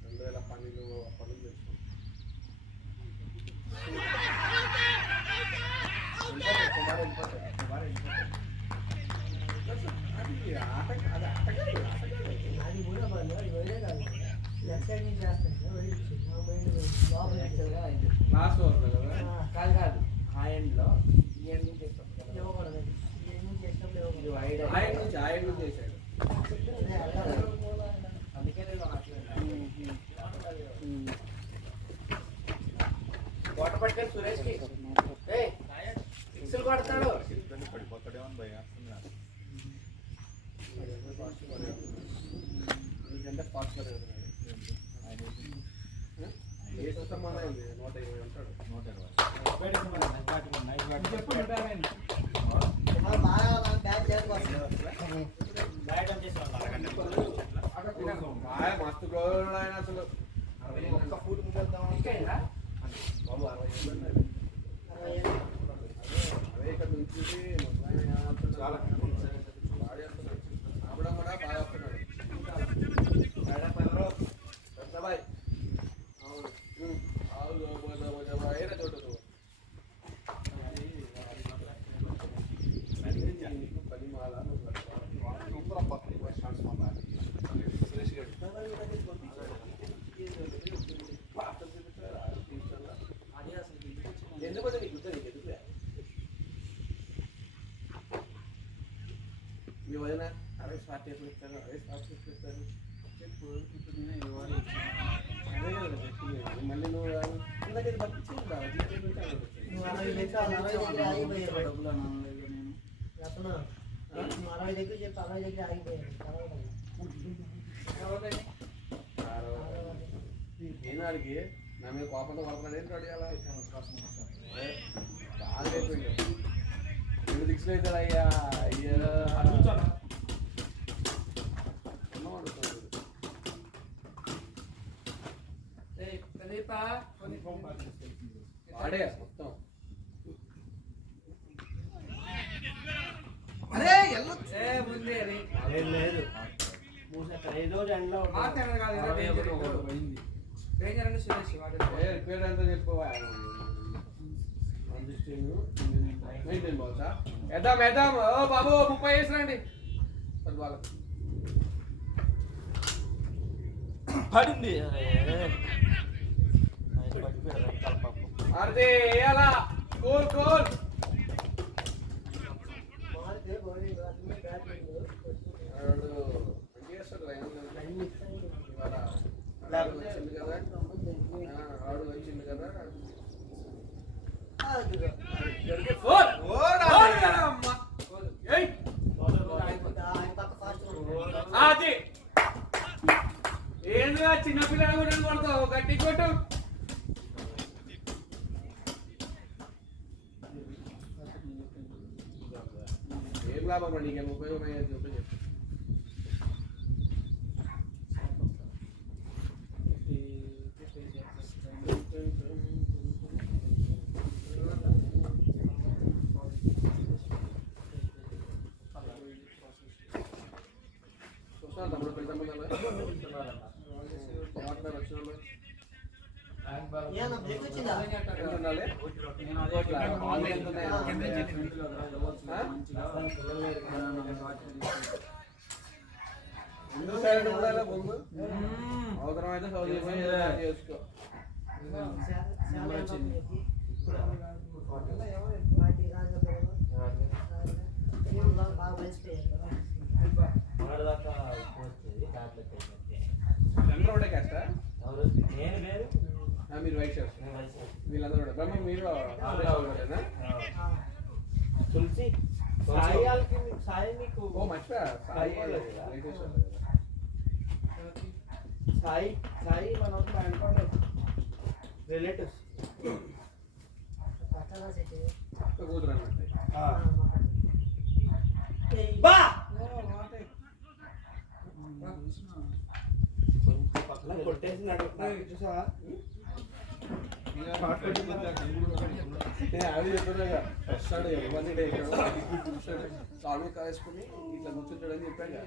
2012 అప్పటి నుంచి అది కూడా వాళ్ళు అది వేరే కాదు లెఫ్ట్ సైడ్ నుంచి చేస్తాను లాస్ట్ ఓవర్లో కదా కాదు కాదు ఆ ఎండ్ లో ఈ ఎండ్ నుంచి చేస్తాం కదా. ఇవ్వకూడదు ఈ నుంచి చేసినప్పుడు ఇది ఇవ్వకూడదు. వైడ్ ఆయన నుంచి చేశాడు అందుకే నేను కోట పట్టుకొని సురేష్ కి సిక్స్లు కొడతాడు. పడిపోతాడేమో అని భయం ఎందుకంటే ఫాస్ట్ ఏ సంబంధం అయింది 120 ఉంటాడు 120. చెప్పు 120. బాగా బ్యాట్ చేయకపోతే మస్తు గౌరవం ఆయన అసలు ఒక్క ఫుట్ ముందు ఇంకేనా? బాబు 60 ఏళ్ళు ఉన్నాయి. 60 ఏళ్ళు. అదే ఇక్కడ నుంచి చాలా బాగా చేస్తున్నాడు. ఆపడం కూడా బాగా వస్తున్నాడు. పెద్దబాయ్ ఏరా చోటు పని మాల సురేష్ గారు ఎందుకు నీకు గుర్తుంది ఎందుకు మీ వదిన అరే స్టార్ట్ ఎప్పుడు ఇస్తారు అరే స్టార్ట్ ఎప్పుడు ఇస్తారు చెప్పు ఇప్పుడు నేను ఇవ్వాలి అదే కదా చెప్పింది మళ్ళీ నువ్వు ఇందాక ఇది పట్టించింది బాగా నువ్వు 60 దగ్గర ఆగిపోయారు డబ్బులు అనలేదు నేను. రత్న నువ్వు 60 దగ్గర చెప్పి 60 దగ్గర ఆగిపోయారు ఏనాడికి నా మీద కోపంతో కొడుతున్నాడు ఏంటి అడిగాల బాగా అయిపోయింది 7 6 అవుతాడు అయ్యా అయ్యా వాడే మొత్తం అరే ఎల్లు ముందే అది. లేదు ఏదో ఎండ్లో మాట్లాడదు కాదు, ఏదో danger ఉంది. Danger అంటే సురేష్ వాడు. పేరు ఎంత చెప్పుకోవా మెయింటైన్ బాల్సా వేద్దాం వేద్దాం ఓ బాబు 30 వేసిరండి వాళ్ళకి పడింది అదే వేయాలా కోల్ కోల్ మారితే బౌలింగ్ బ్యాటింగ్ మంచిగా వేస్తాడు ఇవాళ ఆడు వచ్చింది కదా ఆడు వచ్చింది కదా అది ఏంద్రా చిన్నపిల్లలు కూడా కొడతావు గట్టి కొట్టు ఏం లాభం నీకేం ఉపయోగం అయ్యేది చెప్పు చూస్తాను తమ్ముడు పెద్ద ఉండాలి నేను అదే ముందు సైడ్ ఉండాలి ముందు అవసరమైతే చేసుకో బాగా కలిసిపోయారు అందరూ ఒకటే క్యాస్టా నేను వేరు మీరు వైట్ షర్ట్ వీళ్ళందరూ కూడా బ్రహ్మ మీరు తులసి సాయి మీకు ఓ మర్చిపోయా సాయి సాయి సాయి మన అనుకోండి రిలేటివ్స్ కూతురు అన్నట్టు బా చూసిన కొంచెం అలా కొట్టేసినాడు చూసావా అది చెప్పాను వస్తాడు ఎవరిని చూస్తాడు కాలు కావేసుకుని ఇట్లా కూర్చుంటాడని చెప్పాను కదా.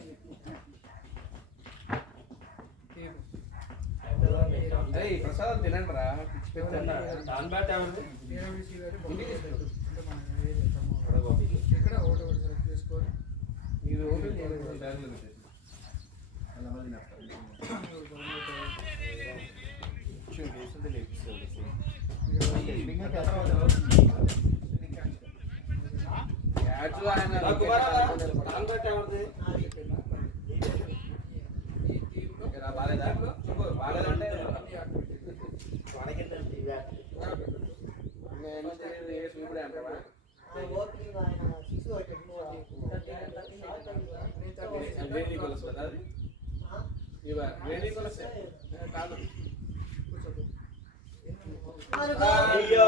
ఏయ్ ప్రసాదం తినండి రా దాని బ్యాట్ ఎవరు ఇక్కడ ఒకటి సెలెక్ట్ చేసుకొని మీరు బ్యాగ్లో పెట్టేసి అలా మళ్ళీ యాడ్స్ ఆయన దాని బ్యాట్ ఎవరిది బాలేదా బాలేదంటే ఇప్పుడే అంటావా ఓపెనింగ్ ఆయన 6 కొట్టాడు వేణి కొలుస్తుంది అది ఇవా వేణి కొలిస్తే కాదు అయ్యో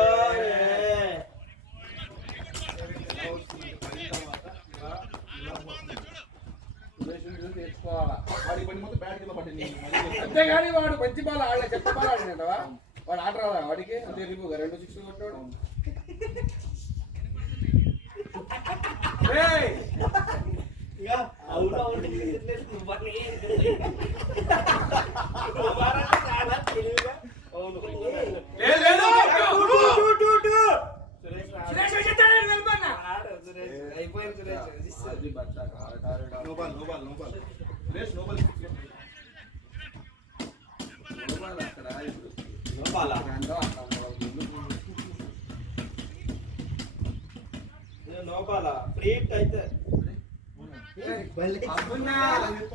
నేర్చుకోవాలా వాడి పని మొత్తం బ్యాట్ కింద పట్టింది అంతేగాని వాడు మంచి బాల్ ఆడలే చెత్త బాల్ ఆడినట్టవా వాడు ఆట రాదా వాడికి అంతే రివ్యూగా 2 6 కొట్టాడు ఇక అవును అవును చాలా తెలివిగా అవును అయిపోయింది నోబాల్ సురేష్ నోబాల్ అక్కడ ఇప్పుడు నోబాలా నోబాలా ఫ్రీట్ అయితే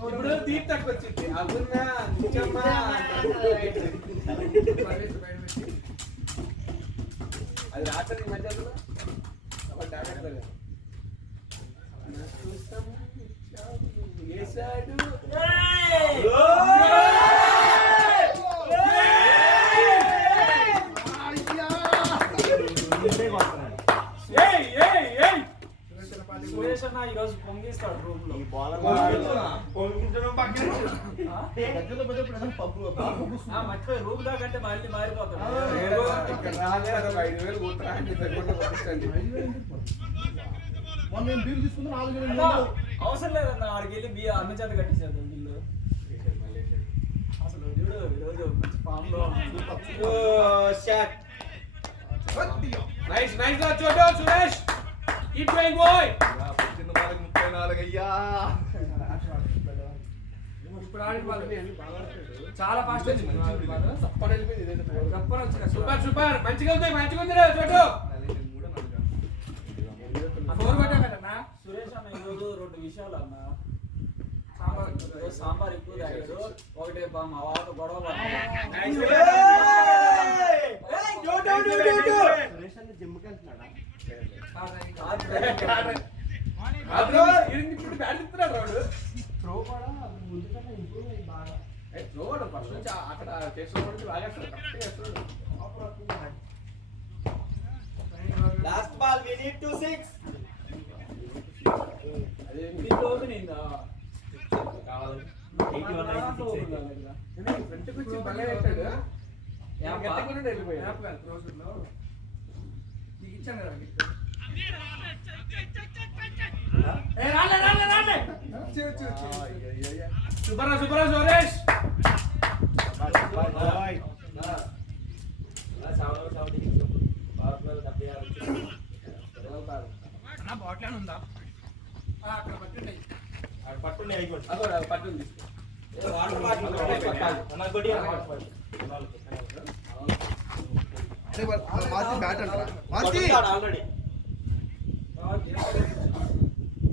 ఇప్పుడు దీప్ తక్కువ వచ్చింది అగున్నా నిజమ్మా అది రాత్రి మధ్యలో వేసాడు సురేష్ అన్న ఈరోజు పొంగిస్తాడు రూమ్ లో మర్చిపోయి రూమ్ దాకంటే మళ్ళీ మారిపోతాడు ఇక్కడ రాలే అదొక 5,000 కుట్రా అని చెప్పకుండా పంపిస్తాండి అన్న, అవసరం లేదన్న వాడికి వెళ్ళి అన్న చేత కట్టించేద్దాం బిల్లు అసలు చూడు ఈరోజు ఫామ్ లో షాట్ నైస్ నైస్ రా Choto Suresh keep going bye చిన్న వాళ్ళకి 34 అయ్యా ఇప్పుడు ఆడిన వాళ్ళు చాలా ఫాస్ట్ వచ్చింది సప్పని వెళ్ళిపోయింది తప్పని వచ్చిన సూపర్ సూపర్ మంచిగా ఉంది రా చోటో ఫోర్ కొట్టాం కదన్నా సురేష్ అన్న ఈరోజు 2 విషయాలు అన్న సాంబార్ సాంబార్ ఎక్కువ తాగారు ఒకటి మా వాళ్ళతో గొడవ పడ్డారు. ఇప్పుడు బ్యాట్ ఇస్తున్నాడు రాడు త్రో కూడా ముందు కన్నా ఇంప్రూవ్ అయ్యి బాగా రోడ్ ఫస్ట్ నుంచి అక్కడ చేస్తున్నప్పుడు బాగేస్తాడు కరెక్ట్గా చేస్తున్నాడు last ball we need to 6 అదే దీంట్లో ఓపెనింగ్ కావాలి ఫ్రంట్కి వచ్చి భలే పెట్టాడు యాప్ గట్టిగా వెళ్ళిపోయాడు రోజుల్లో నీకు ఇచ్చాను కదా సూపర్ సూపర్ సురేష్ బాటిల్ ఉందా అక్కడ పట్టుండే పట్టునే అయిపోయింది అదో పట్టుంది తీసుకో వాటర్ బాటిల్ అన్న కొట్టి బ్యాట్ అంటారా మార్చి ఆల్రెడీ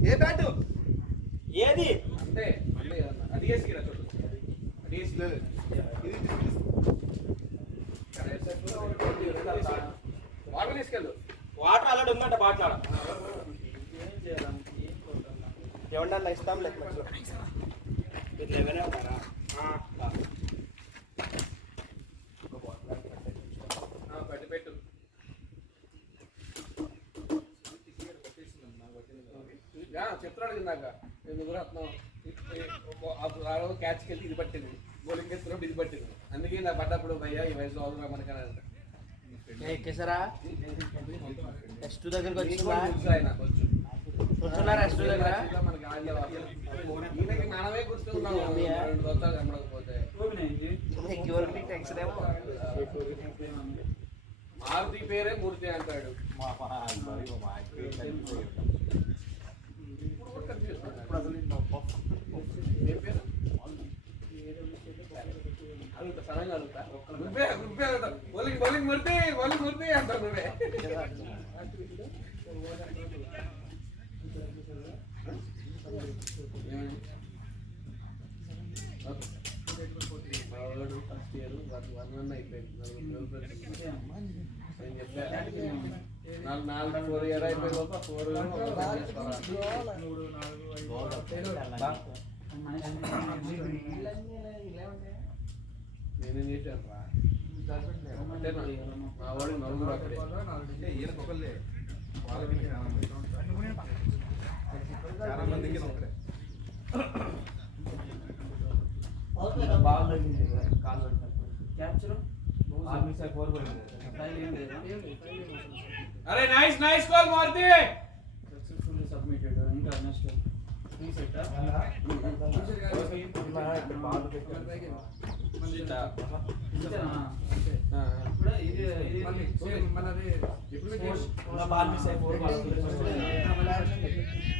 ఏ బ్యాట్ ఏది అంటే మళ్ళీ అడిగేసి చూడు అడిగేసి లేదు వాటర్ తీసుకెళ్ళు వాటర్ ఆల్రెడీ ఉందంట బాటిల్ ఆడ ఏం చేయాలి ఏం కొట్టాలి ఏమన్నా ఇస్తాం లేక మంచిగా మీరు లేవనే ఉంటారా పెట్టు పెట్టు చెప్తున్నాడు ఇందాక ఎందుకు రత్నం ఆ రోజు క్యాచ్కి వెళ్ళి ఇది పట్టింది బౌలింగ్ వేస్తున్నప్పుడు ఇది పట్టింది. అందుకే నా పడ్డప్పుడు భయ్యా ఈ వయసులో అవసరం మనకని అంట. ఎక్కేసారా టెస్ట్ దగ్గరికి వచ్చిందా ఆయన వచ్చు. కూర్చున్నారా టెస్ట్ దగ్గర మనకి ఆడిలో ఈయనకి మనమే కూర్చున్నాము. 2 దోస్తాలు కనబడకపోతే ఎవరికి టెన్షన్ ఏమో మారుతి పేరే మూర్తి అంటాడు. ఏం పేరు? అడుగుతా సడన్గా అడుగుతా. నువ్వే అడుగుతా. బౌలింగ్ మూర్తి అంటావు నువ్వే. ఫస్ట్ ఇయర్ 1 అయిపోయింది. నేను చెప్పా 4 ఇయర్ అయిపోయి లోపల 4 నేనేం చేశాను రా. మా వాడు 4 అక్కడే. చాలా మందికి ఒకటే. అరే nice call Maruti. Successfully submitted. ఇంకా నెక్స్ట్ రీసెట్ ఇప్పుడు ఇది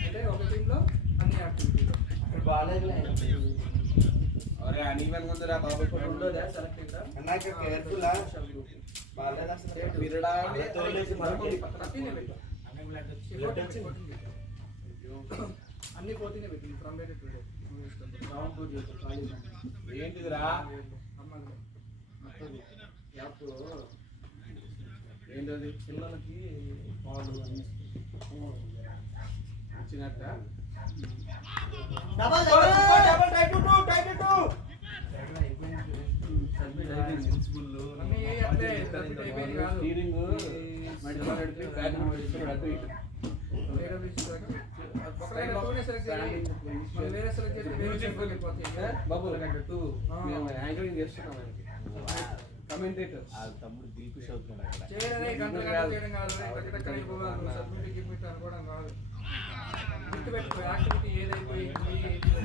అంటే ఒక టీంలో అన్ని యాక్టివిటీలు. అరే అనీవెన్ ముందురా బాబు. సెలెక్ట్ అయిందా కేర్ఫుల్ బాగాలేదు అసలు అన్ని పోతేనే పెట్టింది. ఫ్రమ్ వేరే టు ఏంటిదిరా ఏంటది? పిల్లలకి పాలు అన్ని వచ్చినట్ట స్టీరింగ్ బాబు యాంకరింగ్ చేస్తున్నాం. కమెంటేటర్ తమ్ముడు దీపు చదువుతున్నాడు అక్కడ.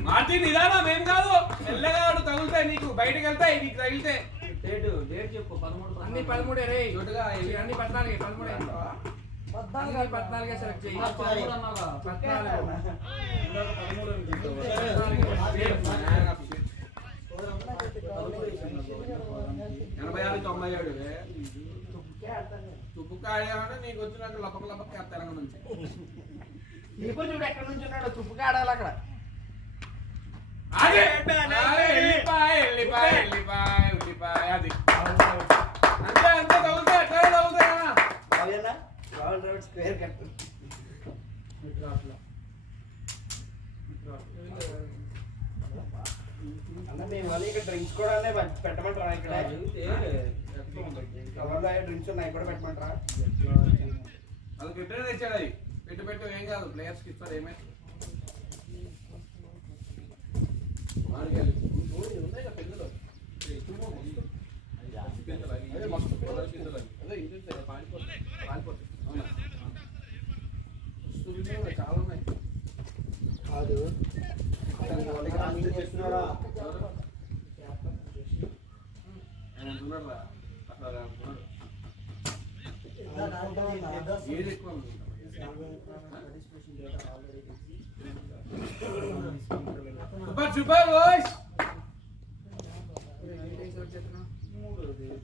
మార్చి నిదానం ఏం కాదు. ఎల్లగా తగులుతాయి నీకు. బయటకు వెళ్తాయి నీకు తగిలితే. డేట్ చెప్పు. 13 అన్ని 13 రే చోటుగా అన్ని 14 14 సెలెక్ట్ చేయి 13 అన్నాగా. 86-97 తుప్పుకాడే నీకు వచ్చినట్టు లపక తెలంగాణ నుంచి. నీకు చూడు ఎక్కడి నుంచి ఉన్నాడు తుప్పుగా ఆడాలి అక్కడ. ఉల్లిపాయ అది అంతే తగులుతాయి. ఎట్లా తగులుతాయన్నా స్క్వేర్ కట్ అన్న మేము వాళ్ళు ఇక్కడ డ్రింక్స్ కూడా పెట్టమంటారా? ఇక్కడ కవర్లో డ్రింక్స్ ఉన్నాయి కూడా పెట్టమంటారా? అది పెట్టనే తెచ్చాడు. అది పెట్టు ఏం కాదు. ప్లేయర్స్కి ఇస్తారు. ఏమైనా ఉన్నాయి కదా పెళ్ళిలో అదే మస్తు అదే ఇంట్రెస్ట్ పాలిపోతుంది. అవునా చాలా ఉన్నాయి. కాదు ఏది ఎక్కువ సూపర్ బాయ్స్.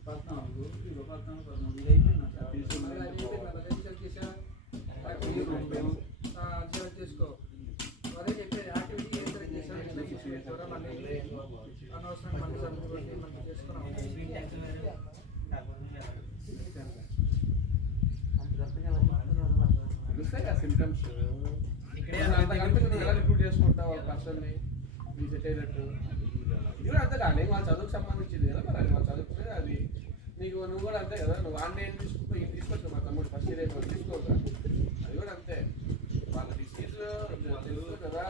14 ఇది అయిపోయింది. చేసుకో అదే చెప్పేది యాక్టివిటీ ఏం సెలెక్ట్ చేశారు మళ్ళీ అనవసరం మళ్ళీ సబ్మిట్ కొట్టి మళ్ళీ చేసుకున్నాం. సిమ్టమ్స్ అంతకంటే నువ్వు ఎలా రిక్రూట్ చేసుకుంటావు ఒక పర్సన్ని మీ సెట్ అయ్యేటట్టు. ఇది కూడా అంతే కానీ వాళ్ళ చదువుకు సంబంధించింది కదా. మరి వాళ్ళ చదువుకునేది అది నీకు. నువ్వు కూడా అంతే కదా. నువ్వు వాడిని ఏం తీసుకొచ్చు మా తమ్ముడు ఫస్ట్ ఇయర్ అయిపోయి తీసుకోవద్దా. అది కూడా అంతే. వాళ్ళ డిసీజ్ తెలుసు కదా.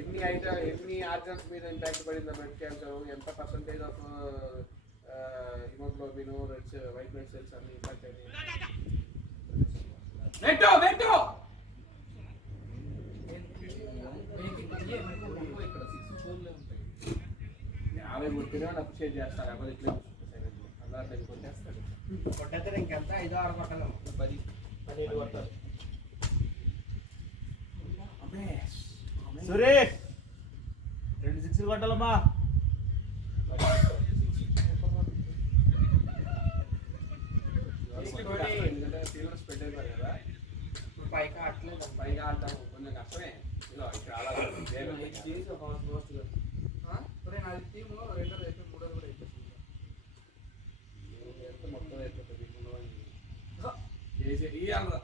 ఎన్ని ఆర్గన్స్ మీద ఇంపాక్ట్ పడిందో బ్లడ్ క్యాన్సర్, ఎంత percentage of haemoglobin, white blood cells అన్ని ఇంపాక్ట్ అయినాయి. ఆమె ముట్టినా అప్రిషియేట్ చేస్తారు, ఎవరు ఇట్లా అలా కొట్టేస్తారు. కొట్టేస్తారు ఇంకెంత 5-6 కొట్టాలి, 10-12 కొట్టాలి. సురే 2 6 కొట్టాలమ్మా. ఎందుకంటే ఫీవర్ స్ప్రెడ్ అయిపోయి కదా, పైకి ఆడలేదు. పైగా ఆడతాము కొంచెం కష్టమే. ఇలా చాలా నాది టీము 2 అయిపోయి 3 కూడా అయిపోతుంది. మొత్తం అయిపోతుంది చేసి ఇయ్యాలి.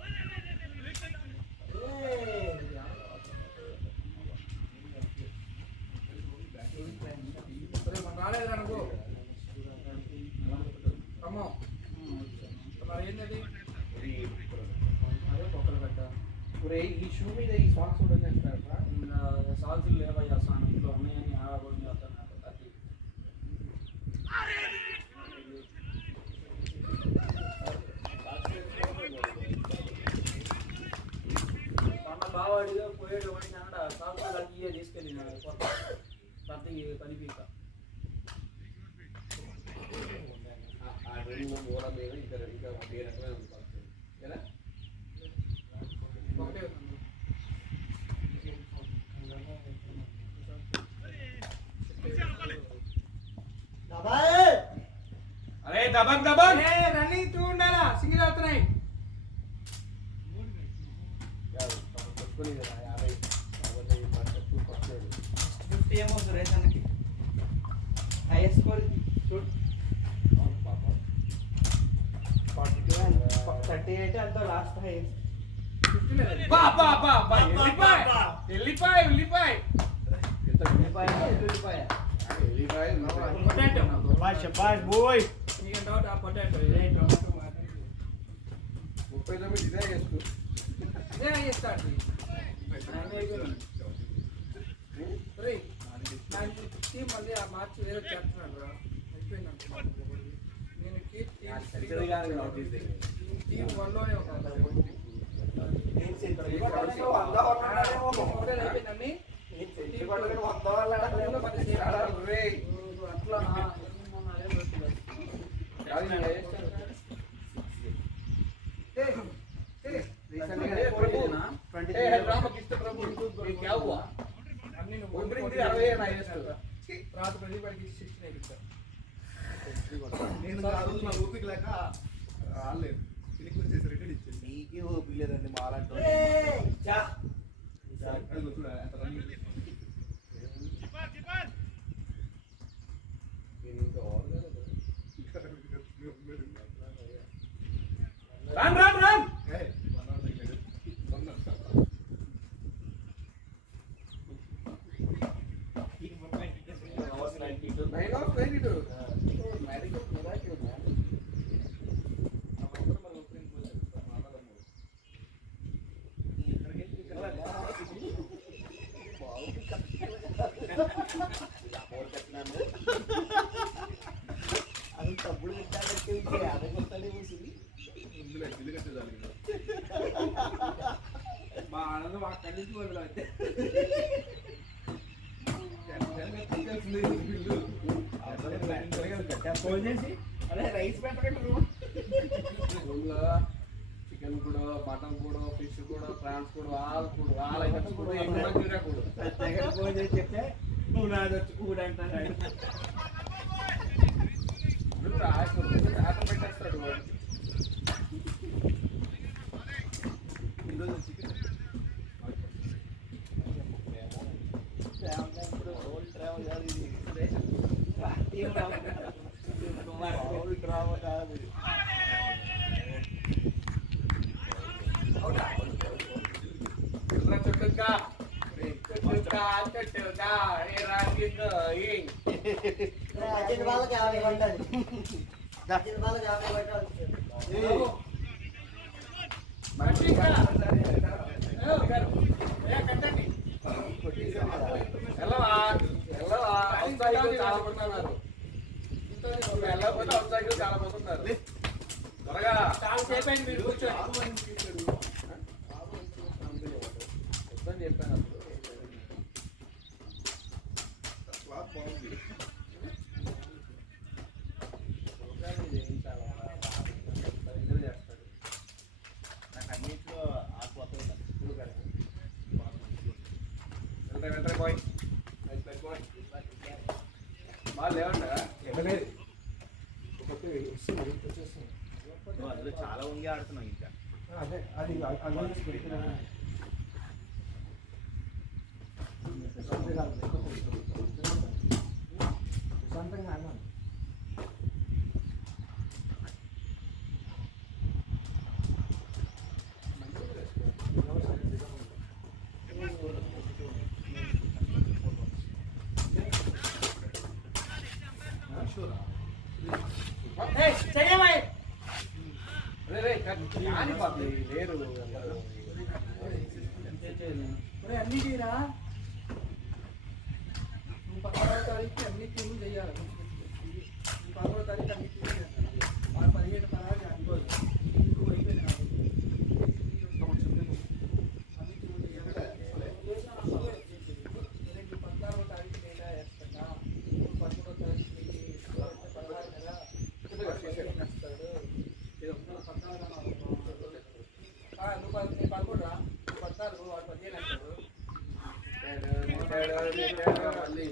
రాలేదు అనుకో అమ్మో, మరి ఏంటది అదే పొక్కలు పెట్ట ఈ షూ మీద ఈ సాంగ్స్ ఉండదు సాల్స్ లేవయ్యా అసలు ఇంట్లో ఉన్నాయని ఆడబడి వస్తాను. మన బావాడిగా పోయేడు వాడిని అన్నాడు సాల్స్ కలిగి తీసుకెళ్ళినాడు ప్రతి కనిపించ ఆ రెండు మూల మీద ఇంకా ఒకే రకమైన ఉంటుంది కదా. ఒకటే అరే దబక్ దబక్ రన్నింగ్ టూ ఉండాలా, సింగిల్ అవుతున్నాయి. కొట్టుకుని కదా 50 50 ఏమో సురేష్ అన్నకి హైయెస్ట్ స్కోర్ చూడు. 38 అంతా లాస్ట్ హైయెస్ట్. బా బా బా బా ఎల్లిపాయ ఎల్లిపాయ శబాష్ బోయ్. 39 ఇదే చేస్తూ టీం మళ్ళీ ఆ మార్చి వేరే చేస్తున్నాడు రా, అయిపోయింది అనుకున్నాను. నేను టీం 1లోనే ఉన్నాను. అయిపోయిందండి అట్లా रामकृष्ण प्रभु ये क्या हुआ उम्र 60 है हाईएस्ट रात प्रदीप वाడికి 60 ఇచ్చారు. నేను ఆ రోజు నా ఓపిక లేక రాలేదు, తిరిగి వచ్చేసి రిటర్న్ ఇచ్చేసి. నీకే ఓపిక లేదండి మాలాంటి रन रन रन नहीं ना 92 मेडिकल पूरा क्यों है అది తప్పుడు పెట్టాలంటే అదే కొట్టాలి ముసిలి మా ఆనందం అక్కడి నుంచి మొదలైతే ఫోన్ చేసి అదే రైస్ పెట్టకండి చికెన్ కూడా మటన్ కూడా ఫిష్ కూడా ప్రాన్స్ కూడా ఆల్ ఐటమ్స్ కూడా ఎగ్ మంచూరియా కూడా ఫోన్ చేసి చెప్తే నువ్వు నాది వచ్చి కూడా అంటాను. ఆటో పెట్టేస్తాడు వాడు. వాళ్ళకి 50 పట్టాలి, వాళ్ళకి 50 పట్టాలి. కట్టండి వెళ్ళవా వెళ్ళవా ఔత్సాహికులు చాలా మంది ఉన్నారు. నువ్వు వెళ్ళకపోతే ఔత్సాహికులు చాలా మంది ఉన్నారు. త్వరగా చాలా సేపు అయింది మీరు కూర్చోండి. వద్దని చెప్పాను అప్పుడు. క్లాత్ బాగుంది. చేస్తాడు. నాకు అన్నింటిలో ఆకుపోతుంది. వెంటనే బాయ్ బాగా లేవంటారా? అందులో చాలా ఉంగి ఆడుతున్నాం ఇంకా. అదే అది సొంతంగా అన్నాను. చెయ్యమయ్య రే కానీ బాబు లేరు. అన్ని తీరా నువ్వు 16వ తారీఖు అన్ని క్లీన్ చేయాలి. నువ్వు 16వ తారీఖు అన్ని క్లీన్ చేయాలి. 17 16 అనుకోదు నీకు అయిపోయింది నాకు అన్ని క్లీన్ చేయాలి. 16వ తారీఖు లేదా వేస్తా 13వ తారీఖు 16 కదా నువ్వు 14 రా 14 వాడు 15 అంటాడు. మళ్ళీ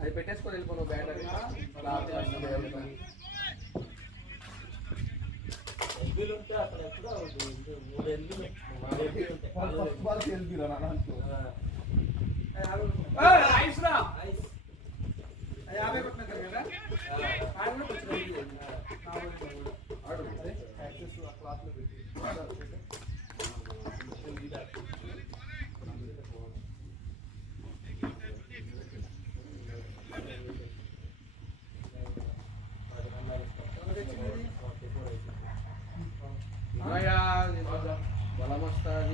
అది పెట్టేసుకొని వెళ్ళిపోను బ్యాటరీ ఎల్బీలు ఉంటే అక్కడ ఎప్పుడో 3 ఎల్బీలు ఫస్ట్ బాల్ వెళ్ళిరా నా దాంట్లో. ఐస్ రా 50 కొట్టినారు కదా ఆయన కూడా కొంచెం ఆడు యాక్సెస్ ఆ క్లాత్ లో పెట్టి బలం వస్తుంది.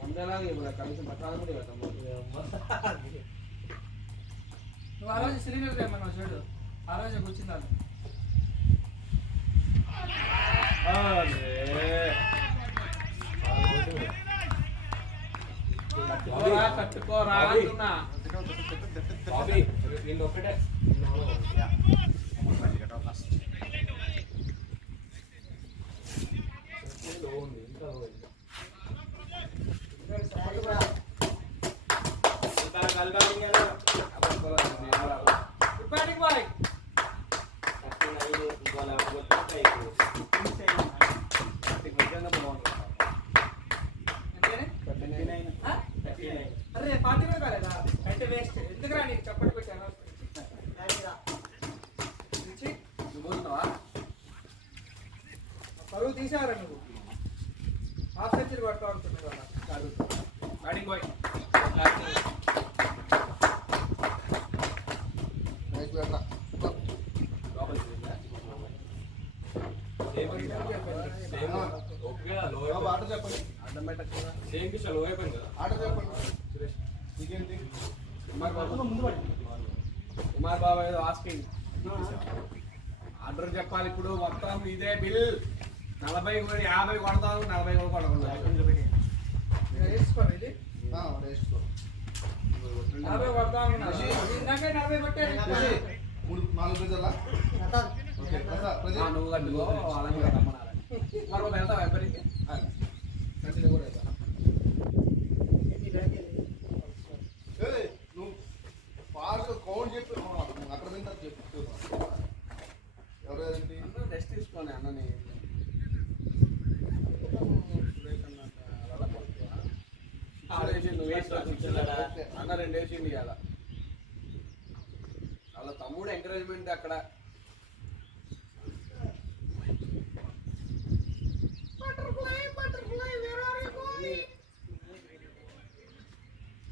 ముందలాగే కలిసి మసాలా కూడా పెడతాము. నువ్వు ఆ రోజు సిలిండర్ ఏమన్నా చూడు ఆ రోజు కూర్చుందా కట్టుకోరా అంటున్నా. వీళ్ళు ఒక్కటే అరే 40 కూడా కాలేదా అయితే వేస్ట్ ఎందుకురా నీకు చప్పటి పెట్టాను పరువు తీసావరా నువ్వు హాఫ్ సెంచరీ పడతా ఉంటున్నావు కదా బ్యాటింగ్ బాయ్ ఆట చెప్పండి. అడ్డం పెట్టచ్చు. ఆట చెప్పండి. నీకేంటి? కుమార్ బాబు ఏదో ఆస్కింగ్ ఆర్డర్ చెప్పాలి ఇప్పుడు. మొత్తం ఇదే బిల్ 40 కూడా 50 కొడతాను 40 కూడా కొడకుండా వేసుకోండి ఇది వేసుకో. 40 కొడతా ఉన్నాను ఇందాకే 40 కొట్టాను 4 పేజీలా? ఓకే. నువ్వు కట్టుకో అలాగే రమ్మన్నారు. కుమార్ బాబు వెళ్తావు ఎంపరీకి కూడా వెళ్తా. నువ్వు ఫాస్ట్ కౌంట్ చెప్పి అక్కడ తింటా చెప్పు. ఎవరేంటి? టెస్ట్ తీసుకోండి అన్నని. అన్న 2 వేసింది కదా వాళ్ళ తమ్ముడు ఎంకరేజ్మెంట్ అక్కడ.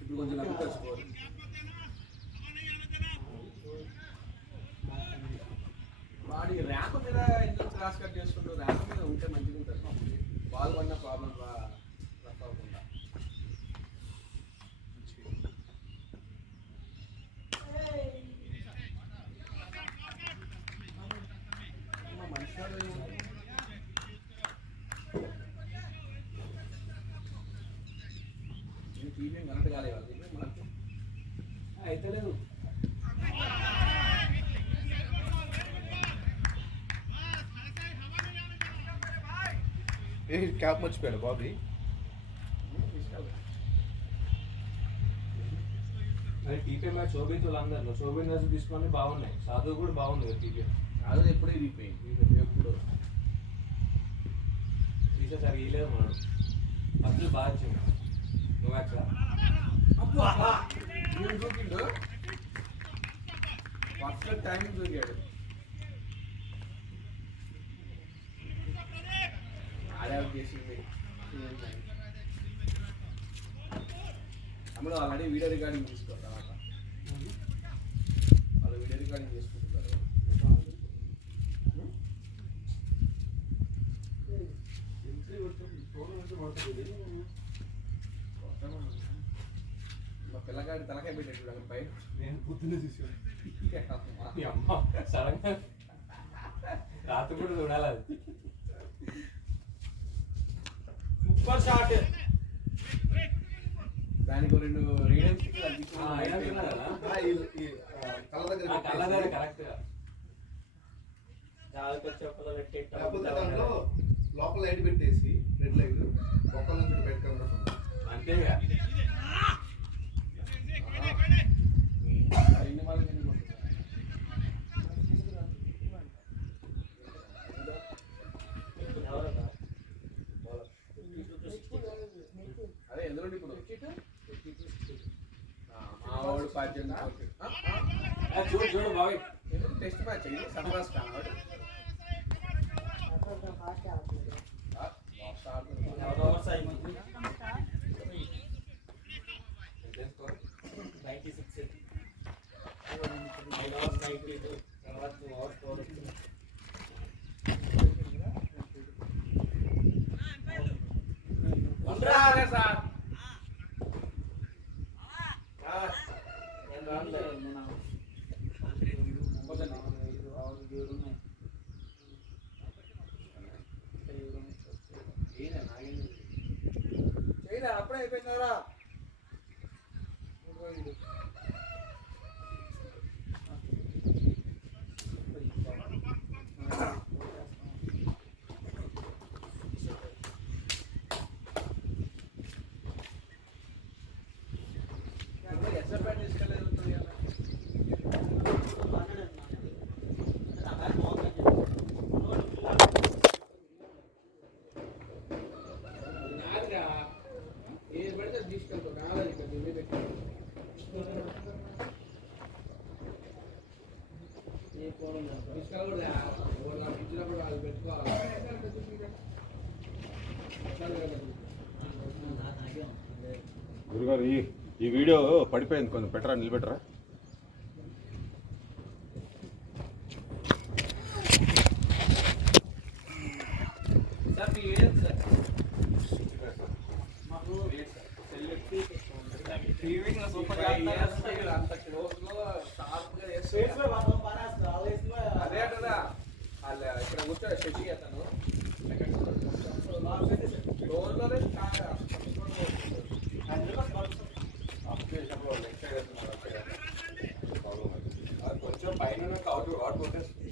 ఇప్పుడు కొంచెం నాకు తెలుసుకోవాలి. వాడి ర్యాంప్ మీద ఎందుకు క్రాస్ కట్ చేసుకుంటూ ర్యాంప్ మీద ఉంటే మంచిగా ఉంటుంది. బాల్ పడిన ప్రాబ్లం రఫ్ అవ్వకుండా. టీవీ కరెక్ట్ కాలేదు మనకు అయితే లేదు. క్యాప్ మర్చిపోయాడు బాబీ. అది టీపీ మ్యాచ్ శోభిత్ వాళ్ళందరిలో శోభిత్ మ్యాచ్ తీసుకొని బాగున్నాయి. సాధు కూడా బాగుంది కదా టీపీ. అది ఎప్పుడే ఇరిగిపోయింది. ఎప్పుడు తీసేసరికి ఇలేదు మనం. అసలు బాగా వచ్చింది నువ్వు చూపిండు పర్ఫెక్ట్ టైమింగ్ దొరికాడు. ఆడే చేసింది అప్పుడు ఆల్రెడీ వీడియో రికార్డింగ్ తీసుకోవాలి తర్వాత వాళ్ళు వీడియో రికార్డింగ్ చేసుకుంటున్నారు. మా పిల్లగాడి తలకాయ పెట్టాడు అక్కడ పై. నేను పొద్దున్నే చూసాను. అమ్మ సడన్ గా రాత్రి కూడా చూడాలి. అది సూపర్ షాట్. దానికి రెండు రీడెన్స్ కళ్ళ కరెక్ట్ గా లేకపోతే దాంట్లో లోపల లైట్ పెట్టేసి రెడ్ లైట్ ఒక్కల నుంచి పెట్టుకుంటాం అంతేగా. అదే ఎందులో ఇప్పుడు మా వాడు 18 చూడు చూడు బావి ఎందుకు టెస్ట్ మ్యాచ్ అయ్యి సన్రాస్ కావాలి. సార్ అప్పుడే అయిపోయిందా? గురుగారు ఈ వీడియో పడిపోయింది, కొంచెం పెట్టరా, నిలబెట్టరా. అదే అంటదా ఇక్కడ కూర్చో శశి అతను కొంచెం పైన అవుట్ అవుట్ కొట్టేస్తుంది.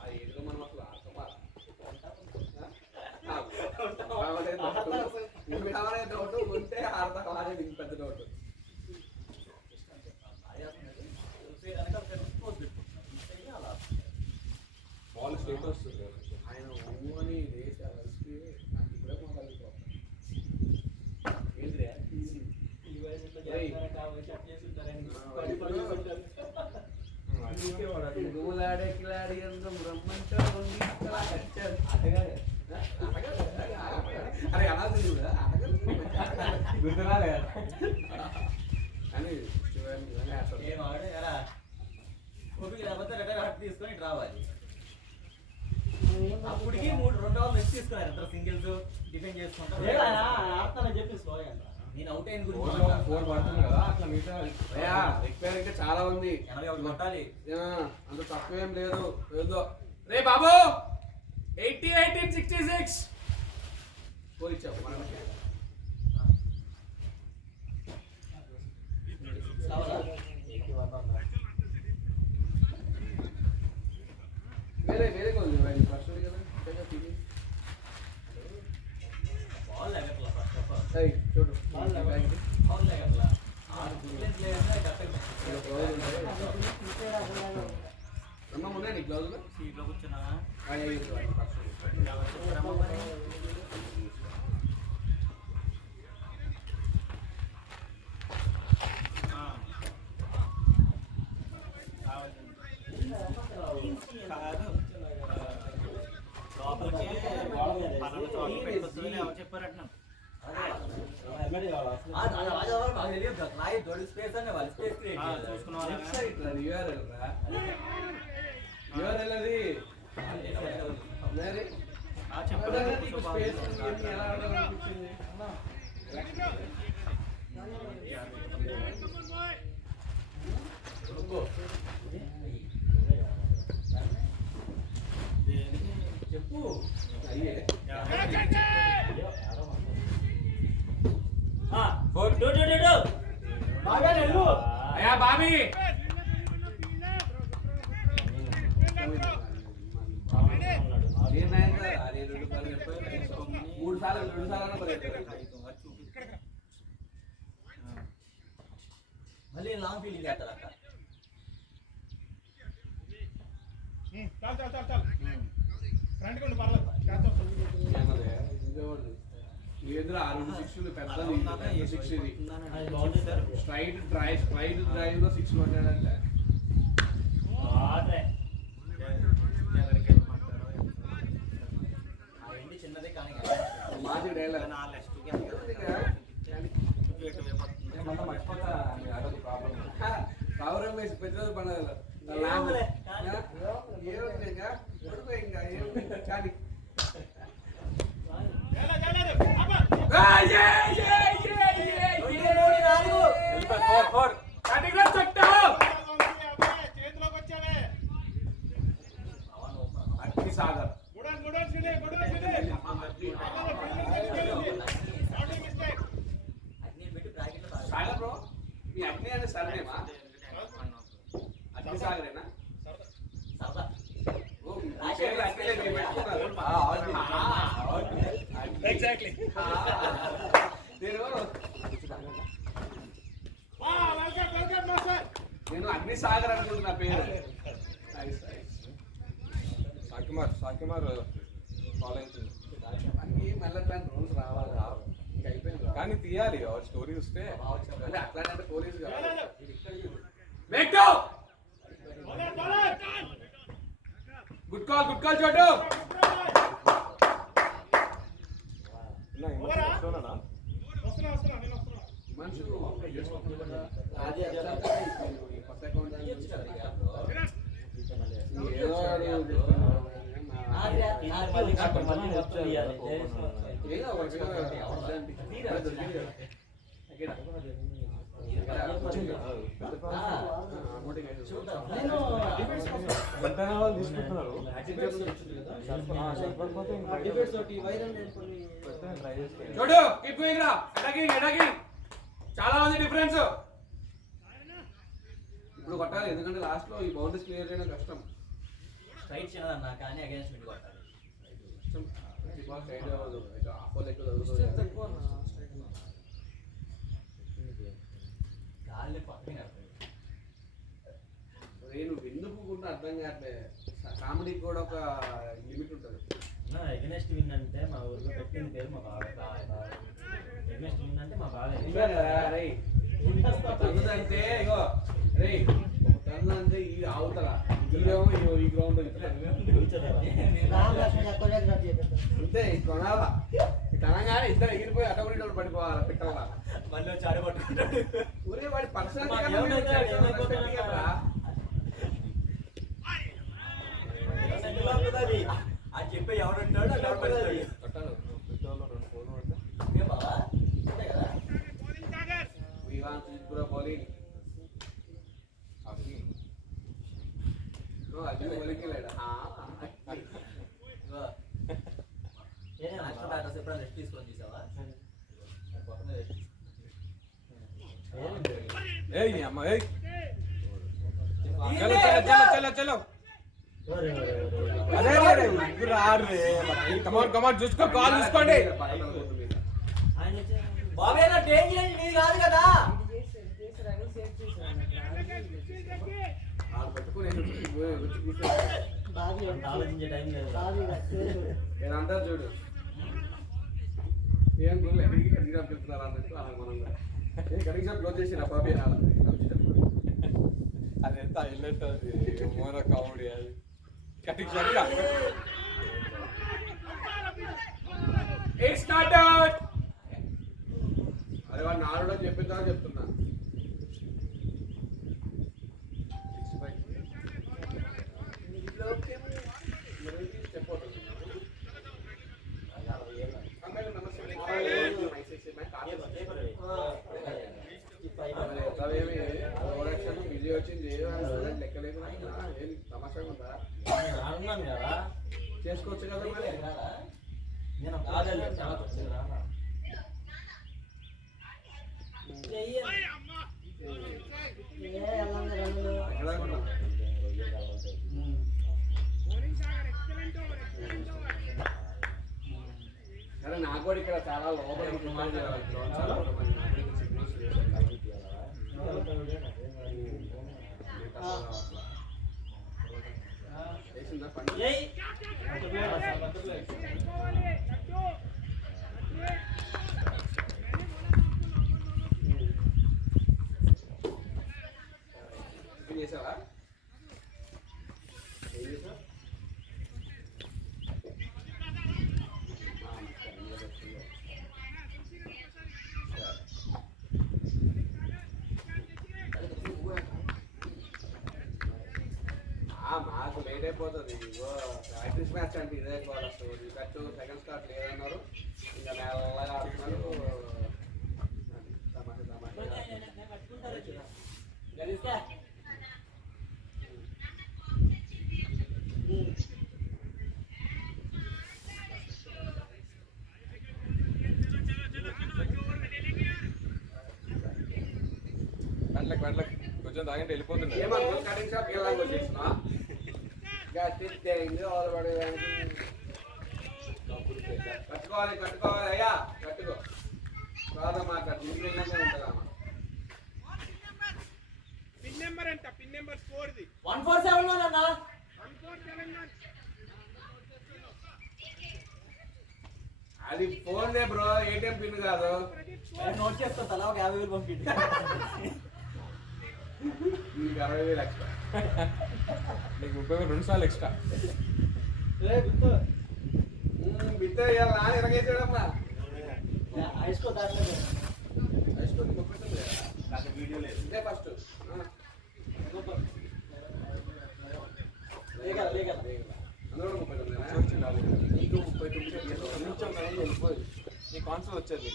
ఆ ఏదో మనం అసలు డౌట్ ఉంటే ఆడతాం అనేది ఇంత పెద్ద డౌట్. బాల్ స్టేట్ వస్తుంది ఆయన అని రేస్ అలసి నాకు ఇప్పుడే నువ్వులాడే కిలాడి అందం బ్రహ్మంతో అడగాడు గుర్తురాలే అని శివాని ఇవన్నీ వేస్తాడు. ఏం ఆడు ఎలా ఓపిక లేకపోతే రిటైర్ హార్ట్ తీసుకొని ఇటు రావాలి. అప్పటికి 2 ఓవర్లు రెస్ట్ తీసుకున్నారు ఇద్దరు సింగిల్స్ డిఫెండ్ చేసుకుంటారు. నేను అవుట్ అయిన గురించి 4 పడుతుంది కదా అట్లా మిగతా అయ్యా ఎక్స్పైర్ ఇంకా చాలా ఉంది. 81 కొట్టాలి. అంత తక్కువేం లేదు. ఏదో రే బాబు 80-18-66 పోయిచ్చావు మనకి. వేరే ఉంది ఫస్ట్ కదా బాల్ లేగట్లా ఫస్ట్ ఆఫ్ ఆల్. ఏయ్, చూడు బాల్ లేగట్లా 6 బుల్లెట్ లేకుండా కరెక్ట్గా అమ్మ ఉన్నాయి నీకు గ్లౌజులు సీట్లో కూర్చున్నా చెప్పారంటున్నాను. స్పేస్ అనే వాళ్ళు స్పేస్ క్రియేట్ చెప్పు అయ్యా బాబీ మూడు సార్లు మళ్ళీ లాంగ్ ఫీల్డింగ్ చేస్తారు అక్కడ. ఎదురు 6 సిక్స్లు పెద్ద సిక్స్ ఇది స్ట్రైట్ డ్రైవ్ లో 6 కొట్టాడంటే చిన్నదే కానీ మాది డైలాగ్ కౌరం వేసి పెద్ద పండుగ కానీ సాగర్ సాగర్ బ్రో మీ అగ్ని అనే సర్నేమా అగ్ని సాగరేనా ఎగ్జాక్ట్లీ నేను అగ్ని సాగర్ అనుకుంటున్నా పేరు. సాకిమార్ ఫాలో అవుతుంది అన్ని మళ్ళీ రూల్స్ రావాలి ఇంకా అయిపోయింది. కానీ తీయాలి స్టోరీ చూస్తే అంటే అట్లాంటి పోలీసు గుడ్ కాల్ చోటు మనుషులు చూడు కీప్ గోయింగ్ రా అటాకింగ్ చాలా ఉంది డిఫరెన్స్ ఇప్పుడు కొట్టాలి ఎందుకంటే లాస్ట్ లో ఈ బౌండరీస్ క్లియర్ చేయడం కష్టం. స్ట్రైట్ చిన్నదన్నా కానీ అగైన్స్ మిడ్ కొట్టాలి. గాలి పక్కన నువ్వు ఎందుకు కూడా అర్థం కావట్లే. కామెడీకి కూడా ఒక లిమిట్ ఉంటుంది. ఎగనెస్ట్ విన్ అంటే మా ఊర్లో పెట్టిన పేరు మా బాగా ఎగనెస్ట్ విన్ అంటే మా బాగా అంటే ఇగో రే టర్న్ అంటే ఈ అవతల ఈ గ్రౌండ్ అంతే కొనాలా తెలంగాణ ఇద్దరు ఎగిరిపోయి అటోడి పడిపోవాలి పిట్టల్లా. వచ్చి ఆడబట్టుకుంటాడు. ఒరే వాడి పర్సనల్ మాకు కన్నా ఏమైతే మేము ఏమైపోతాం respect ఇవ్వరా? సెంటర్ అవుతుంది అది. అది చెప్పే ఎవడుంటాడు అది ఎవడు పెడతాడు. కొట్టాలి. పెద్దవాళ్ళు 2 ఫోన్లు కొడతా. ఏ బావా? అంతే కదా? We want Tripura bowling. No, అది బౌలింగ్ లేడా? ఇదిగో. ఏనే మాస్టర్ బ్యాటర్స్ ఎప్పుడైనా రెస్ట్ తీసుకొని చూసావా? పక్కన రెస్ట్. ఏయ్ అమ్మ ఏయ్. చలో చలో చలో చలో చలో. అరే అరే ఇప్పుడు రారు రే. కమాన్ చూసుకో కాల్ చూసుకోండి. బాబే నా డేంజర్ నీది కాదు కదా. ఆడు పట్టుకొని వచ్చి కూర్చో. ఆలోచించే టైం లేదు. ఏదంటారు చూడు. ఏం గుళ్ళు ఎక్కడికి వెళ్తున్నారు అన్నట్టు అలా మనం కటింగ్ షాప్ క్లోజ్ చేసి నా బాబీ అది ఎంత హైలైట్ అది మోన కామెడీ అది cutting shop it's not out. అరే వాడు నాలుడో చెప్పిందా చెప్తున్నా. బిజీ వచ్చింది లెక్కలేదు ఏం తమాషాగా ఉందా? ఆడున్నాను కదా. చేసుకోవచ్చు కదా మరి. నేను కాదలే చాలా వచ్చింది రా. ఎక్కడ కొన్నా? అరే నాకు కూడా ఇక్కడ చాలా లోపల వేసిందా పండుగ? చేసావా? ఏం చేసావు? మాకు లేట్ అయిపోతుంది. ప్రాక్టీస్ మ్యాచ్ అంటే ఇదే కాల్ వస్తుంది. కట్టు సెకండ్ స్టార్ట్ లేదన్నారు. ఇంకా మెల్లగా ఆడుతున్నారు. పండ్లకి కొంచెం తాగంటే వెళ్ళిపోతుంది. ఏమన్నా కటింగ్ షాప్ వెళ్ళాలని వచ్చేసినా కట్టుకోవాలి అయ్యా కట్టుకో కాదా మాట్లాడు ఇంటికి వెళ్ళినాకే ఉంటుందా? పిన్ నెంబర్ ఎంత? పిన్ నెంబర్ 4ది 147 అన్న. 147 అది ఫోన్ బ్రో, ఏటీఎం పిన్ కాదు. నోట్ చేస్తా తలా ఒక 50,000 పంపిండి. నీకు 60,000 ఎక్స్ట్రా, నీకు 2 సార్లు ఎక్స్ట్రా. బిత్త ఇవ్వాలి నాన్న ఇరగేసాడమ్మా. ఐస్కో దాంట్లో ఐస్కోని మొక్కతుంది నాకు వీడియో లేదు. ఇదే ఫస్ట్ అందులో 39 నీకు 39 వెళ్ళిపోయింది. నీ కాన్సల్ వచ్చేది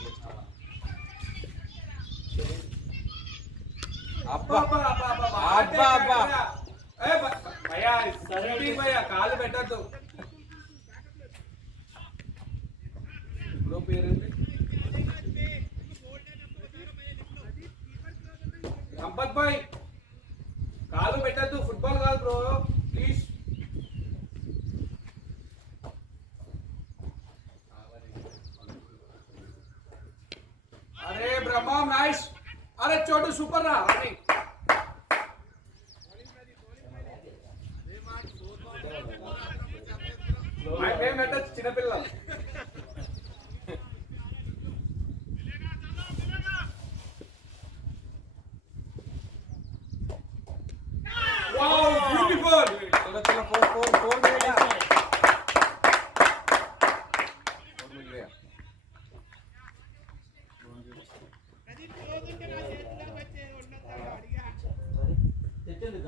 భయ్యా కాలు పెట్టద్దు. బ్రో పేరేంటి? సంపత్ భాయ్ కాలు పెట్టద్దు, ఫుట్బాల్ కాదు బ్రో ప్లీజ్. अरे ब्रह्मा नाइस, अरे छोटू सुपर ना रनिंग. मैं बेटा चिన్న పిల్ల. Wow beautiful. चलो चलो 4 मिल गया.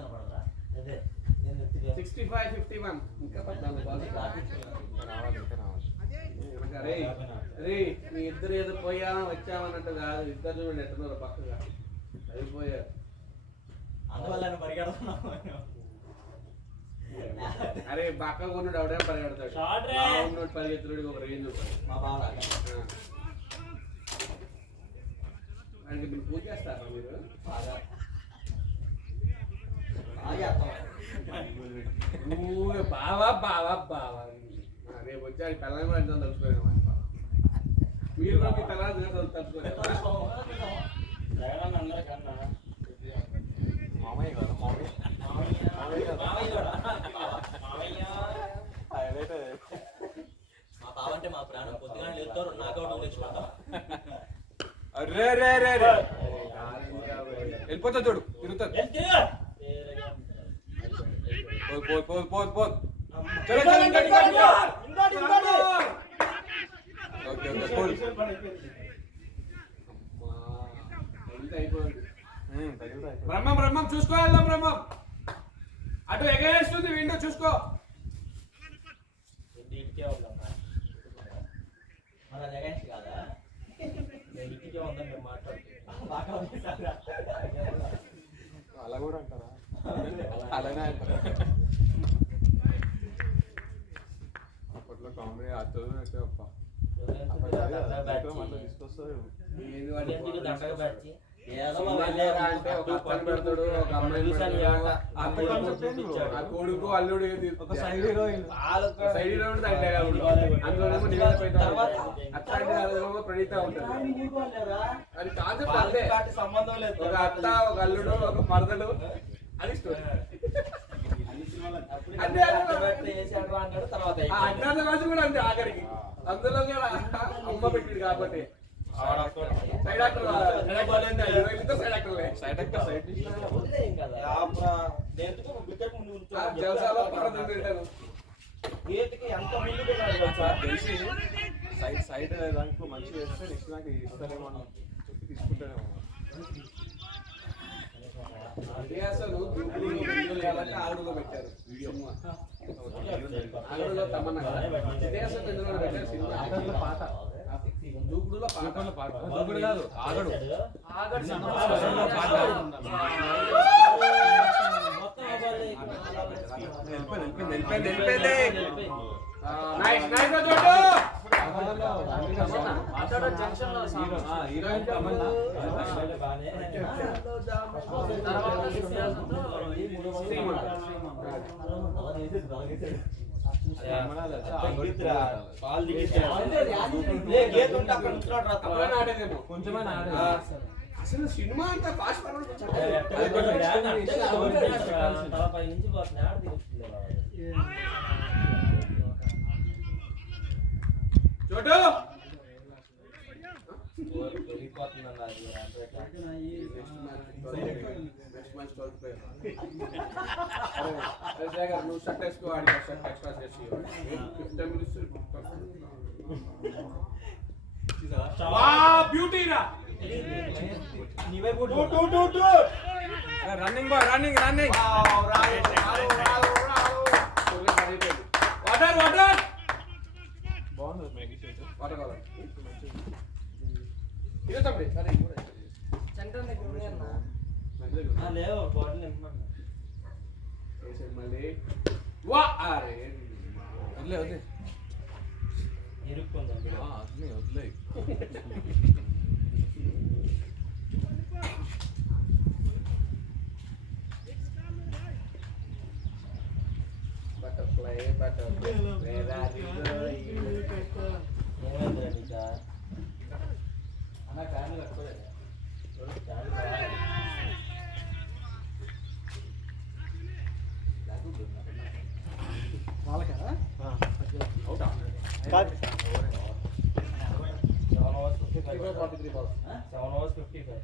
కనపడదా అదే నేను ఎత్తుగా 65-51 ఇంకా 14 బాల్ రే రే మీ ఇద్దరు ఏదో పోయామా వచ్చామన్నట్టు కాదు ఇద్దరు చూడండి ఎట్టున్నారు పక్కగా అయిపోయారు అందువల్ల పరిగెడుతున్నాను అరే పక్క కొన్నాడు ఎవడే పరిగెడతాడు షార్ట్ రే ఉన్నోడు పరిగెత్తుడు ఒక రేంజ్ ఉంటుంది మా బావలాగా ఆయనకి మీరు పూజ చేస్తారా మీరు బాగా ఊరే బావా బావా బావా రేపు వచ్చి ఆయన పిల్లలు కూడా ఎంత తలుచుకోలేము మీరు కూడా మీ పిల్లలు తలుచుకోలేదు అందరికన్నా మామయ్య కదా మా బావ అంటే మా ప్రాణం పొద్దుగా లేస్తారు నాకౌట్ తెచ్చుకుంటాం రే రే రే రే వెళ్ళిపోతా చూడు తిరుగుతుంది పోదు చలో చలో ఓకే బ్రహ్మం బ్రహ్మం చూసుకో వెళ్దాం బ్రహ్మం అటు ఎగరేస్తుంది విండో చూసుకో ఇంటికే ఉందాం మన జగన్ కాదా నేను ఇంటికే ఉందాం మేము మాట్లాడుతున్నాం అలా కూడా అంటారా అలానే అంటారా అప్పట్లో కామెడీ అర్థం అయితే అప్ప తీసుకొస్తారు దండగా పెట్టి అంటే ఒక అత్తని పెడతాడు ఒక అమ్మాయిని పెడతాడు ఆ కొడుకు అల్లుడు ఒక సైడ్ హీరోయిన్ సైడ్ లో అందులోనేమో నివేద పెట్టారు అట్లాంటి అందులో ప్రణీత ఉంటుంది అది కాన్సెప్ట్ అంతే సంబంధం లేదు ఒక అత్త ఒక అల్లుడు ఒక మరదలు అది స్టోరీ అంటే అంటాడు తర్వాత అజ్ఞాత రాజు కూడా అంతే ఆఖరికి అందులో కూడా అమ్మ పెట్టింది కాబట్టి సైడ్ యాక్టర్ సైడ్ యాక్టర్లే జలసాలో పడదు గేట్కి ఎంత ముందు పెట్టాలి తెలిసి సైడ్ దాంట్లో మంచిగా చేస్తే నెక్స్ట్ నాకు ఇస్తారేమో అని చెప్పి తీసుకుంటారేమో అదే అసలు ఆవిడలో పెట్టారు సినిమా ఆవిడలో తమన్నా ఇదే అసలు చంద్రబాబు పెట్టారు సినిమా పాత దూకుడులో పాట దూకుడు కాదు ఆగడు హీరోయిన్ తమన్నా కొంచెమైనా అసలు సినిమా అంతా ఫాస్ట్ తలపై నుంచి పోతుంది ఆడ చోటు నువ్వు షర్ట్ వేసుకో ఆడి షర్ట్ ఎక్స్ట్రా చేసి 15 minutes బ్యూటీ రా running boy running running water water బాగుంది మ్యాగీ షేక్ వాటర్ కావాలి ఇదే తమ్ముడు సరే సెంటర్ దగ్గర ఉన్నాయన్నా లేవు బాటిల్ నింపమన్నా మళ్ళీ వా అరే వదిలే వదిలే ఇరుక్కుందండి అట్లే వదిలే butterfly butterfly where are you going ఏమైంది నీకా అన్న ఫ్యాన్ కట్టుకోలేదు వాళ్ళకా అవుటా కాదు 7 hours 55 43 balls 7 hours 55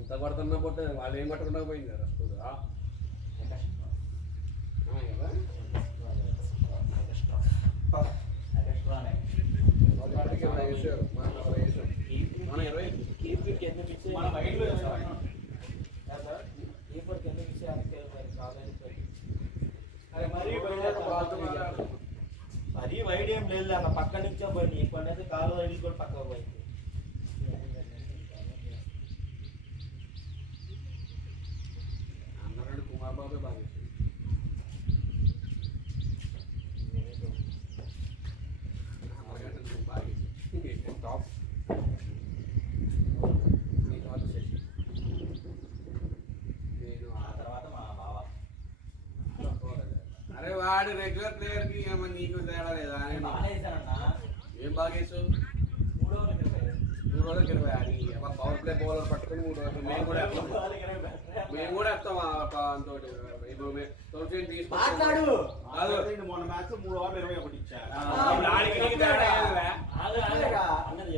ఎంత పడుతున్నా పోతే వాళ్ళు ఏం పట్టకుండా పోయింది కదా వస్తుందా మన వైడ్లో అక్కడి నుంచో పోయి కొన్ని కాలు రైలు కూడా పక్కకు పోయింది. అందరూ కుమార్ బాబే బాగా టాప్ నేను ఆ తర్వాత మా బావ అరే వాడు రెగ్యులర్ ప్లేయర్ కి ఏమన్నా నీకు తేడా లేదా అని బాగా వేసానన్నా. ఏం బాగా వేసావు 3 ఓవర్లకి 20. 3 రోజులకి 20 అని పవర్ ప్లే బౌలర్ పట్టుకుని 3 రోజులు మేము కూడా వేస్తాం. మేము కూడా వేస్తాం అంతో ఇప్పుడు తొలిచేసి తీసుకొచ్చి మాట్లాడు. కాదు. మొన్న మ్యాచ్ 3 ఓవర్లు 21 ఇచ్చారు ఇప్పుడు ఆడికి నీకు తేడా ఏదిరా? అన్నది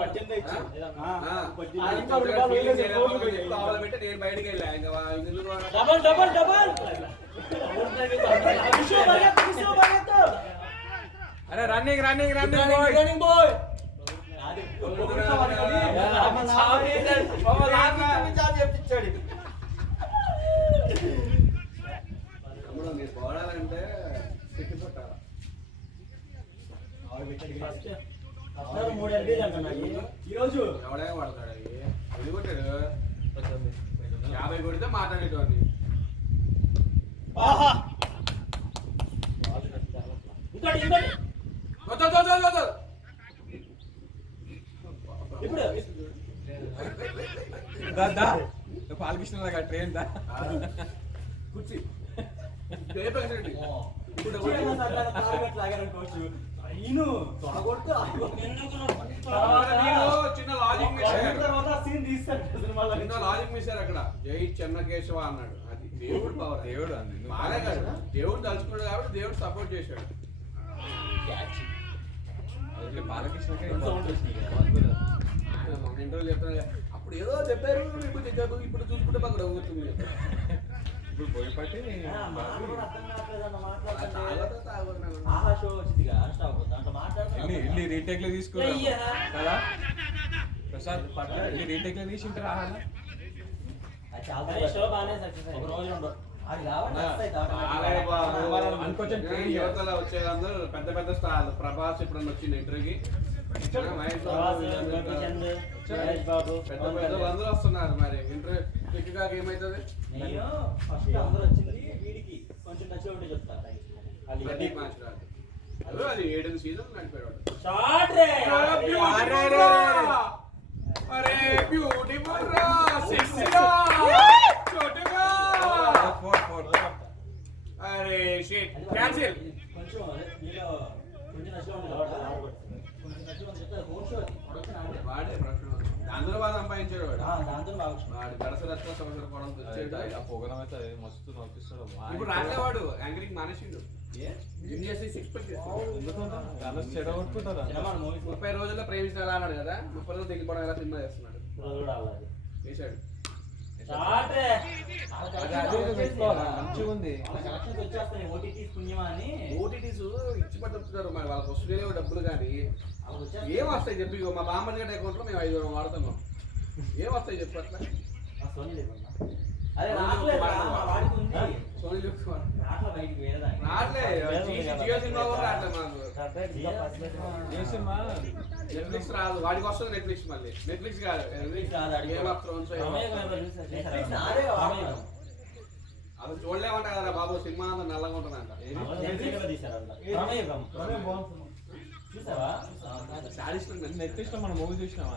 18 ఇచ్చారు. ఆ. పద్దెనిమిది. ఆడికి తొలి బాల్ వదిలేసి గోల్ పెట్టి కావాలి పెట్టి నేను బయటికి వెళ్ళా ఇంకా ఎందుకు రా? డబల్ డబల్ డబల్ విషో భగత్ అరే running running running running boy చెప్పించాడు. తమ్ముడు మీరు పోవాలంటే తిట్టి కొట్టాలా? ఫస్ట్ 3 LBలు అంటున్నాడు ఈరోజు. ఎవడైనా పడతాడు అవి ఎన్ని కొట్టాడు 50 కొడితే మాట్లాడేటోని ఇంకోటి ఇప్పుడు పాలకృష్ణ ట్రైన్ దా కుర్చీ చిన్న లాజిక్ మిస్సారు అక్కడ జై చెన్నకేశవ అన్నాడు. అది దేవుడు పవర్. దేవుడు అంది బాగా కాదు దేవుడు తలుచుకున్నాడు కాబట్టి దేవుడు సపోర్ట్ చేశాడు. బాలకృష్ణకే ఇంటర్వ్యూ చెప్తాను అప్పుడు ఏదో చెప్పారు ఇప్పుడు చెప్పారు ఇప్పుడు చూసుకుంటే అక్కడ అవుతుంది. ఇప్పుడు పోయిపట్టి ఆహా షో వచ్చిందిగా దాంట్లో మాట్లాడుతున్నా ఇల్లు రీటేక్ లో తీసుకురా కదా ప్రసాద్ ఇల్లు రీటేక్ లో తీసుకుంటారా చాలా షో బాగానే సక్సెస్ అయ్యింది. ఒక రోజు ఉండవు అది కాబట్టి అనుకోవచ్చం యువతలో వచ్చేదందరూ పెద్ద పెద్ద స్టార్లు. ప్రభాస్ ఇప్పుడు వచ్చింది ఇంటర్వ్యూకి. మహేష్ బాబు బాబు పెద్ద పెద్ద అందరూ వస్తున్నారు. మరి ఇంటర్వ్యూ క్లిక్గా ఏమవుతుంది? నేను ఫస్ట్ అందరూ వచ్చింది వీడికి కొంచెం నచ్చి ఒకటి చెప్తా. ప్రదీప్ మ్యాచ్ రాదు అది 7వ సీజన్ నడిపాడు. షార్ట్ రే అరే బ్యూటిఫుల్ రా సిక్స్లా చోటుగా అరే షిట్ క్యాన్సిల్. కొంచెం నీలో కొంచెం నచ్చి ఉంది కొంచెం నచ్చి ఉంది చెప్తా. హోమ్ షో వాడే ప్రశ్న అందులో బాగా సంపాదించాడు వాడు. దాంతో బాగా వాడు గడస రచ్చ సంవత్సరం పడం తెచ్చాడు. ఆ ప్రోగ్రామ్ అయితే మస్తు నవ్విస్తాడు ఇప్పుడు రాలేవాడు యాంకరింగ్ మానేసిండు. జిమ్ చేసి 6 ప్యాక్ చెడగొట్టుకుంటారా 30 రోజుల్లో ప్రేమించాలా అన్నాడు కదా. 30 రోజులు దిగిపోవడం ఎలా సినిమా చేస్తున్నాడు చేశాడు. మంచిగా ఉంది ఓటీటీస్ ఇచ్చి పట్టుతున్నారు మరి వాళ్ళకి వస్తున్నాయి డబ్బులు కానీ ఏం వస్తాయి చెప్పి మా బామ్మడి గడ్డ అకౌంట్లో మేము 5 వాడుతున్నాం. ఏం వస్తాయి చెప్పు అట్లా సోనీ రాట్లే జియో సినిమా కూడా రాట్లే మనకు. నెట్ఫ్లిక్స్ రాదు వాడికి వస్తుంది. నెట్ఫ్లిక్స్ మళ్ళీ నెట్ఫ్లిక్స్ కాదు గేమ్ ఆఫ్ థ్రోన్స్ అసలు చూడలేమంట కదా బాబు. సినిమా అంతా నల్లగా ఉంటుందంట. నెట్ఫ్లిక్స్ లో మనం మూవీ చూసినాం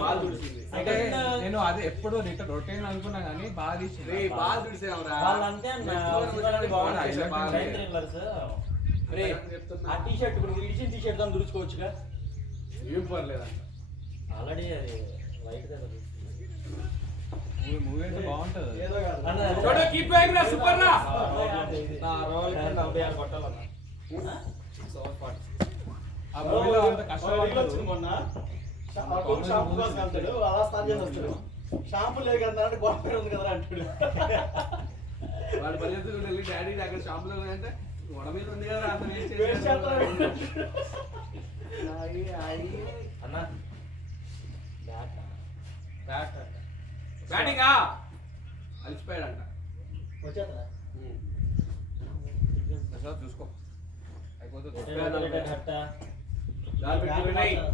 బాల్ తుడిచింది అంటే నేను అది ఎప్పుడు రొటీన్ అనుకున్నా కానీ బాగా తీసింది. బాల్ తుడిసేమరా ఆ టీ షర్ట్ ఇప్పుడు ఇచ్చిన టీ షర్ట్ దాన్ని దురుచుకోవచ్చుగా. ఏం పర్లేదంట. ఆల్రెడీ అది వైట్ మూవీ అయితే బాగుంటది. సూపర్ రా నా రోల్ 96 కొట్టాలన్నా ఆ మూవీలో అంత కష్టపడ్డాడు. షాంపూ లేదు కదా అంటే గొప్ప ఉంది కదా అంటాడు. వాడి పరిస్థితులు వెళ్ళి డాడీ అక్కడ షాంపులో అంటే గొడ మీద ఉంది కదా అంత అన్నా బ్యాటింగా అలిసిపోయాడంట. వచ్చేస్తా ప్రసాద్ చూసుకో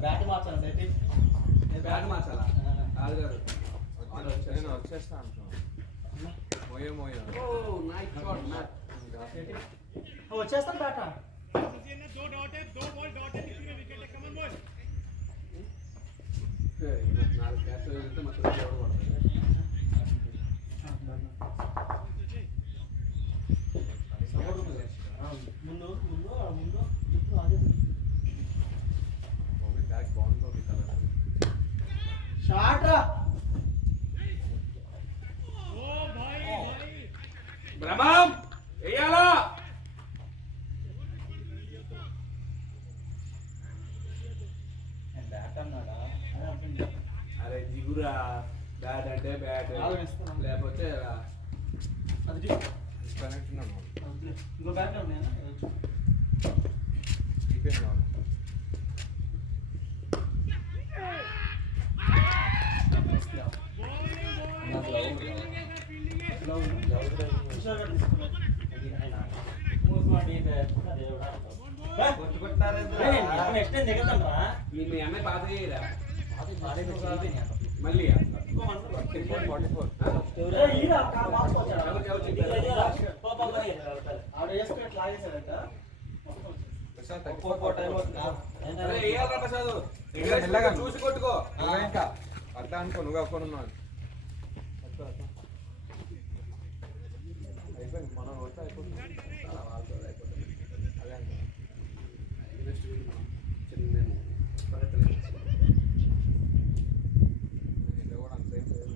బ్యాట్ మార్చాలి బ్యాట్ మార్చాలా ఆడగారు నేను వచ్చేస్తా అంటున్నాను. మోయే ఓ నైస్ షాట్ మ్యాచ్ వచ్చేస్తాను బ్యాట నాలుగు క్యాచ్లు వెళ్తే మొత్తం ఎవరు కొడతారు ముందు బ్యాగ్ బాగుంటుంది కలర్. షాట్ రా బ్రహ్మం వేయాలా బ్యాట్ అన్నాడా అరే దిగురా బ్యాట్ అంటే బ్యాట్ లేకపోతే అది డిస్కనెక్ట్ ఉన్నాను. ఇంకో బ్యాట్ ఉన్నాయా టీపీఎం కావాలి. నెక్స్ట్ టైం దిగుతాను రా మీ అమ్మాయి పాత చేయరా మళ్ళీ వేయాలరా ప్రసాద్ మెల్లగా చూసి కొట్టుకో నువ్వే ఇంకా అట్లా అనుకో నువ్వు ఒక్కడున్నావు. అయిపోయింది మనం కొడితే అయిపోతుంది. అదే అనుకో. ఇంట్లో కూడా అంతే లేదు.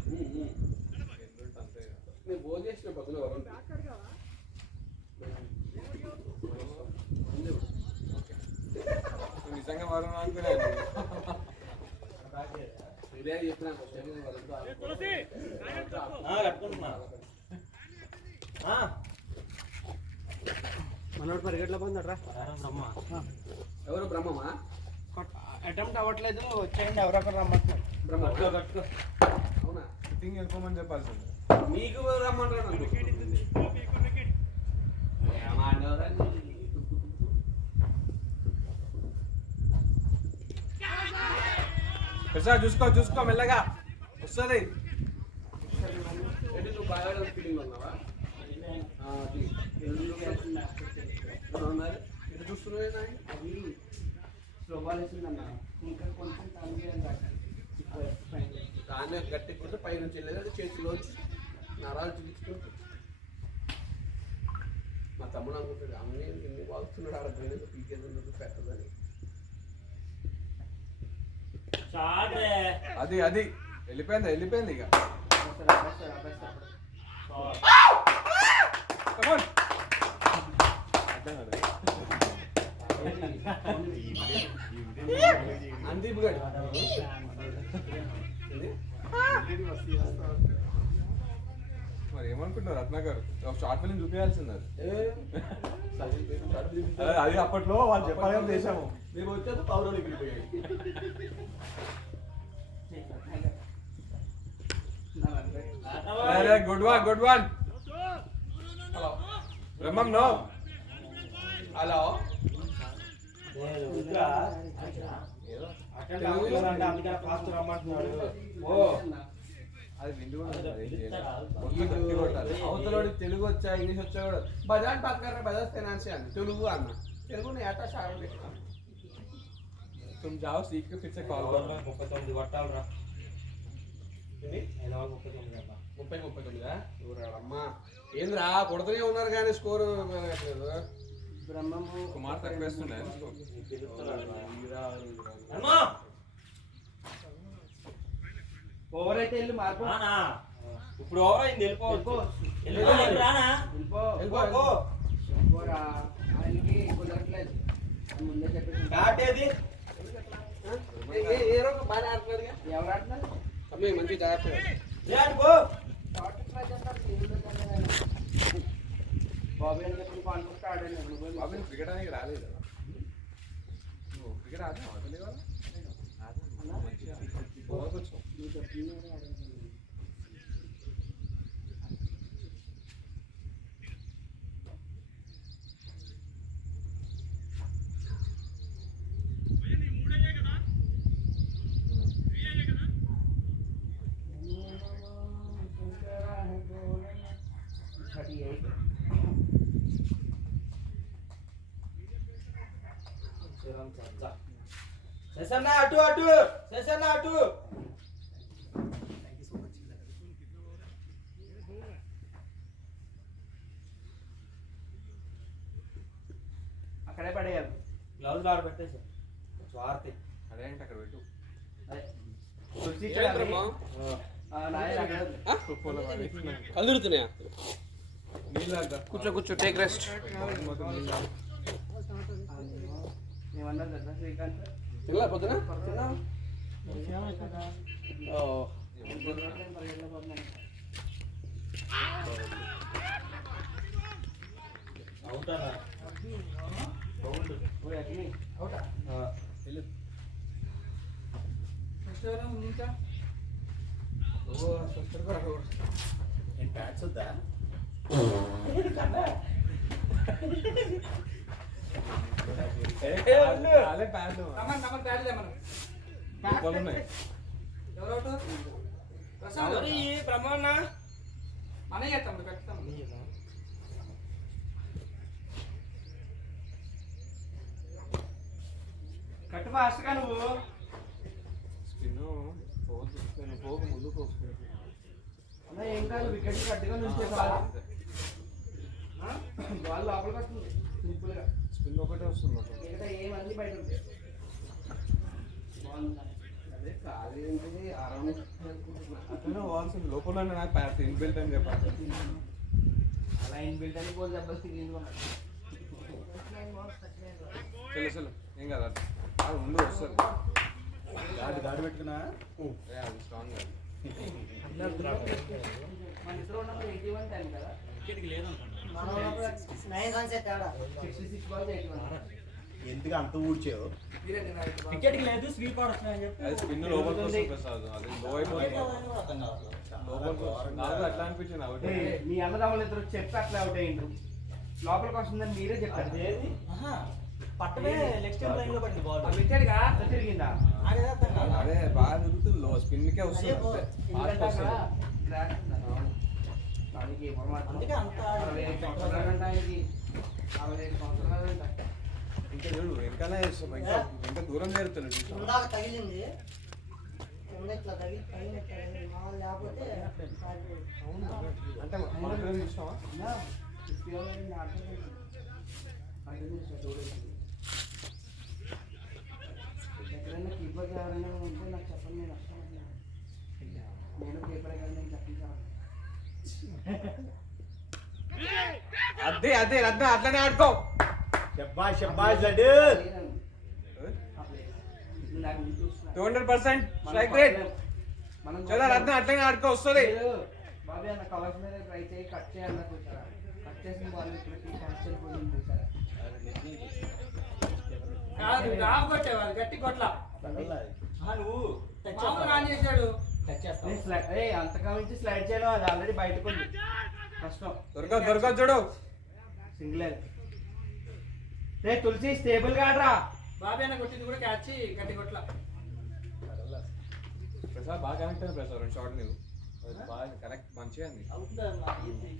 ఎందుకంటే అంతే ఇక. నేను ఫోన్ చేసిన పక్కన నువ్వు నిజంగా వరుణ్ అనుకునేది. కట్టుకుంటున్నా మనోడు పరిగెట్లో పొందడరా ఎవరు బ్రహ్మమా అటెంప్ట్ అవ్వట్లేదు వచ్చేయండి ఎవరొకరు రమ్మంటున్నారు బ్రహ్మ కట్టుకో అవునా ఫిట్టింగ్ వెళ్ళిపోమని చెప్పాల్సింది. మీకు రమ్మంటారు ప్రసాద్ చూసుకో మెల్లగా వస్తుంది. నువ్వు బాగా ఫీలింగ్ ఉన్నావా ఎటు చూస్తున్నావు అది స్లో బాల్ వేసిందన్న ఇంకా కొంచెం దాన్ని గట్టి కొట్టే పై నుంచి వెళ్ళేది అది చేతిలోంచి నరాలు చూపించుకుంటుంది మా తమ్ముడు అనుకుంటాడు అన్నీ ఎన్ని వాగుతున్నాడు ఆడ పోయిన పీకేది పెట్టదని అది వెళ్ళిపోయింది ఇక. Come on. అందీప్ గడ్ మరి ఏమనుకుంటున్నారు రత్నాకర్ ఒక షార్ట్ ఫిల్మ్ చూపించాల్సింది అది. అది అప్పట్లో వాళ్ళు చెప్పాలి చేసాము. మేము వచ్చాక పౌరులు వెళ్ళిపోయాయి గుడ్ వన్ హలో బ్రహ్మం నో హలో ఓ అది విండి కూడా ఉంది. అది ఏం చేయాలి? మొత్తం గట్టి కొట్టాలి. అవతలోడి తెలుగు వచ్చా ఇంగ్లీష్ వచ్చా కూడా బజాజ్ పథకారు బజాజ్ ఫైనాన్స్ అని తెలుగు అన్న తెలుగు ఏటా సాగలేదు तुम जाओ सीख के फिर से कॉल करना. 39 కొట్టాలరా ఏంటి 39 అమ్మా ఏంద్రా కొడుతూనే ఉన్నారు కానీ స్కోర్ బ్రహ్మము కుమార్ తక్కువ వేస్తున్నాయి. ఓవర్ అయితే వెళ్ళి మార్పు ఇప్పుడు ఓవర్ అయింది వెళ్ళిపో వెళ్ళిపోరా ఆయనకి కుదరట్లేదు ముందే చెప్పేసి బ్యాట్ ఏది ఏ రోజు బాగా ఆడుతున్నాడు ఎవరు ఆడుతున్నారు అమ్మాయి మంచి జాగ్రత్త బాబు అని చెప్పి కాన్ఫరెన్స్ ఆడాను బాబు క్రికెట్ అనేది రాలేదు కదా. నువ్వు క్రికెట్ ఆడినా అసలు ఇవాళ మంచిగా గోవాకి వచ్చావు. నువ్వు చెప్తున్నా శశన్న అటు అటు శశన్న అటు అక్కడే పడేయాలి గ్లౌజ్ ఆడ పెట్టేసి స్వార్థి అదేంటి అక్కడ పెట్టు కదురుతున్నాయా? నీళ్ళ కూర్చో కూర్చో, టేక్ రెస్ట్. ఏమన్నా తెలుసా శ్రీకాంత్ తినలే పొద్దున? ఓ, అవుతారా అవుటా నేను ప్యాట్స్ వద్దా అదే ప్యాంటు ఉన్నాయి. ప్రమాణ మన చేస్తాం ఖచ్చితంగా. కట్టు ఫాస్ట్గా నువ్వు స్పిన్ పోకు ముందు పోకు అన్న ఏం కాదు వికెట్ కట్టుగా నుంచి బాల్ లోపల కట్టుంది సింపుల్గా స్పిన్ ఒకటే వస్తుంది లోపల. మిగతా ఏమన్నీ బయట ఉంటాయి అదే ఖాళీ ఉంటుంది ఆరామ్ అట్లనే పోవాల్సింది లోపల నాకు ప్యాంట్ ఇన్బిల్ట్ అని చెప్పాలి. అలా ఇన్బిల్ట్ అని పోల్ దెబ్బలు తిరిగింది చలో ఏం కాదు అది ముందు వస్తుంది. గాడి పెట్టుకున్నా అది స్ట్రాంగ్ కాదు. మన ఇద్దరు ఉన్నప్పుడు 81 టైం కదా వికెట్కి లేదనుకున్నా 66 బాల్స్ 81 ఎందుకు అంత ఊడ్చావు మీరే తినాలి. వికెట్కి లేదు స్వీప్ ఆడుతున్నాయని చెప్పి అది స్పిన్ లోపలికి వస్తుంది ప్రసాద్. అది లో అయిపోతుంది నాకు అట్లా అనిపించింది ఒకటి. మీ అన్నదమ్ములు ఇద్దరు చెప్పి అట్లా అవుట్ అయ్యిండ్రు లోపలికి వస్తుందని మీరే చెప్పారు పట్టమే లెగ్ స్టెప్ లైన్ లో పడింది బాల్ వికెట్గా తిరిగిందా అదే బాగా తిరుగుతుంది లో స్పిన్కే వస్తుంది అంతే. ఫాస్ట్ వస్తుంది. అందుకే అంత 65 సంవత్సరాలు ఆయనకి 65 సంవత్సరాలు ఇంకా చూడు వెనకాల ఇంకా దూరం చేరుతున్నాడు. ఇందాక తగిలింది కింద ఇట్లా తగిలినట్టు మామూలు లేకపోతే అంటే మన చూసావా ఎక్కడైనా కీపర్ ఎవరైనా ఉంటే నాకు చెప్పండి నేను వస్తాను నేను కీపర్ కదా నేను చెప్పించాను అదే అదే అదే అట్లనే ఆడుకో. శబ్బాష్ శబ్బాష్ లడ్డు 200% స్ట్రైక్ రేట్. మనం చలో రత్న అట్లనే ఆడుకో, వస్తుంది. బాబీ అన్న కవర్స్ మీద ట్రై చేయి కట్ చేయాలని చూసారా కట్ చేసిన బాల్ ఇప్పటికి క్యాన్సిల్ పోయింది చూసారా కాదు రావు కొట్టేవాళ్ళు గట్టి కొట్ల నువ్వు మామూలు ఆన్ చేశాడు. టచ్ చేస్తావు అంతకా నుంచి స్లైడ్ చేయడం అది ఆల్రెడీ బయటకు ఉంది కష్టం దొరక చూడు. సింగిల్ రే తులసి స్టేబుల్ గాడ్రా బాబీ అన్న కొట్టింది కూడా క్యాచ్ గట్టి కొట్ల. ప్రసాద్ బాగా కనెక్ట్ అయింది ప్రసాద్. రెండు షాట్ నీవు బాగా కనెక్ట్ మంచిగా అంది.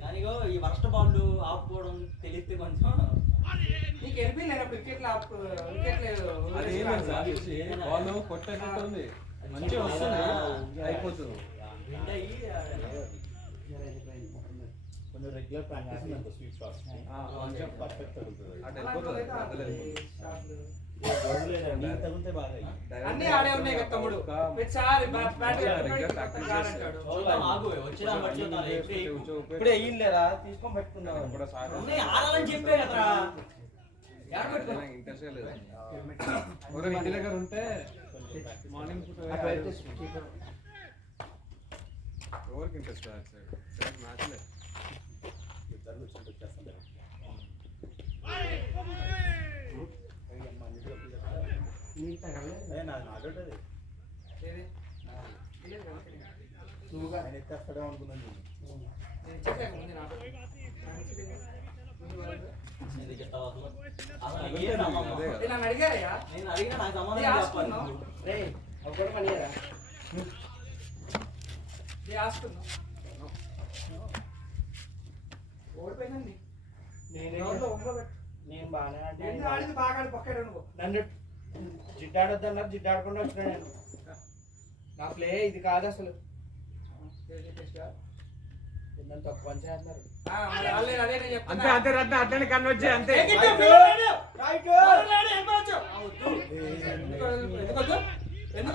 కానీ ఈ వర్స్ట్ బాల్ ఆపుకోవడం తెలిస్తే కొంచెం నీకు ఎల్పి లేనప్పుడు వికెట్లు అది ఏమైంది సార్ బాల్ కొట్టేటట్టుంది మంచిగా వస్తుంది అయిపోతుంది. కొంచెం రెగ్యులర్ ప్రాక్టీస్ అంత స్వీట్ షాట్స్ కొంచెం పర్ఫెక్ట్ అవుతుంది అటు వెళ్ళిపోతుంది మధ్యలో వెళ్ళిపోతుంది. తగిలితే బాగా అన్ని ఆడే ఉన్నాయి కదా తమ్ముడు. ప్రతిసారి బ్యాట్ ఇప్పుడే అయ్యిందేరా తీసుకొని పెట్టుకున్నావు కూడా సాయం ఆడాలని చెప్పే కదరా ఇంట్రెస్ట్ లేదు. ఎవరైనా ఇంటి దగ్గర ఉంటే మార్నింగ్ పూట ఎవరికి ఇంట్రెస్ట్ సైడ్ మ్యాచ్ లేదు. ఆయన ఎత్తేస్తాడే అనుకున్నాను నన్ను అడిగారయ్యా, నేను అడిగిన నాకు నీ సమాధానం ఆసుకున్నావు చెప్పాలి. రే ఒకటి పనియరా నీ ఆసుకున్నావు ఓడిపోయిందండి నేనే గ్రౌండ్లో ఒంగోబెట్టు. నేను బాగానే ఏంది ఆడింది బాగా ఆడి పక్కాడు నువ్వు. నన్ను జిడ్డాడొద్దన్నారు జిడ్డాడకుండా వచ్చినా నేను నా ప్లే ఇది కాదు అసలు ఏంటి టెస్ట్? నన్ను తక్కువ అంచనా వేస్తున్నారు. మరి అదే అదే నేను చెప్తున్నా. అంతే అంతే రత్న అట్లనే కన్వర్ట్ చేయి అంతే ఎందుకొద్దు? ఎందుకొద్దు? లేదు,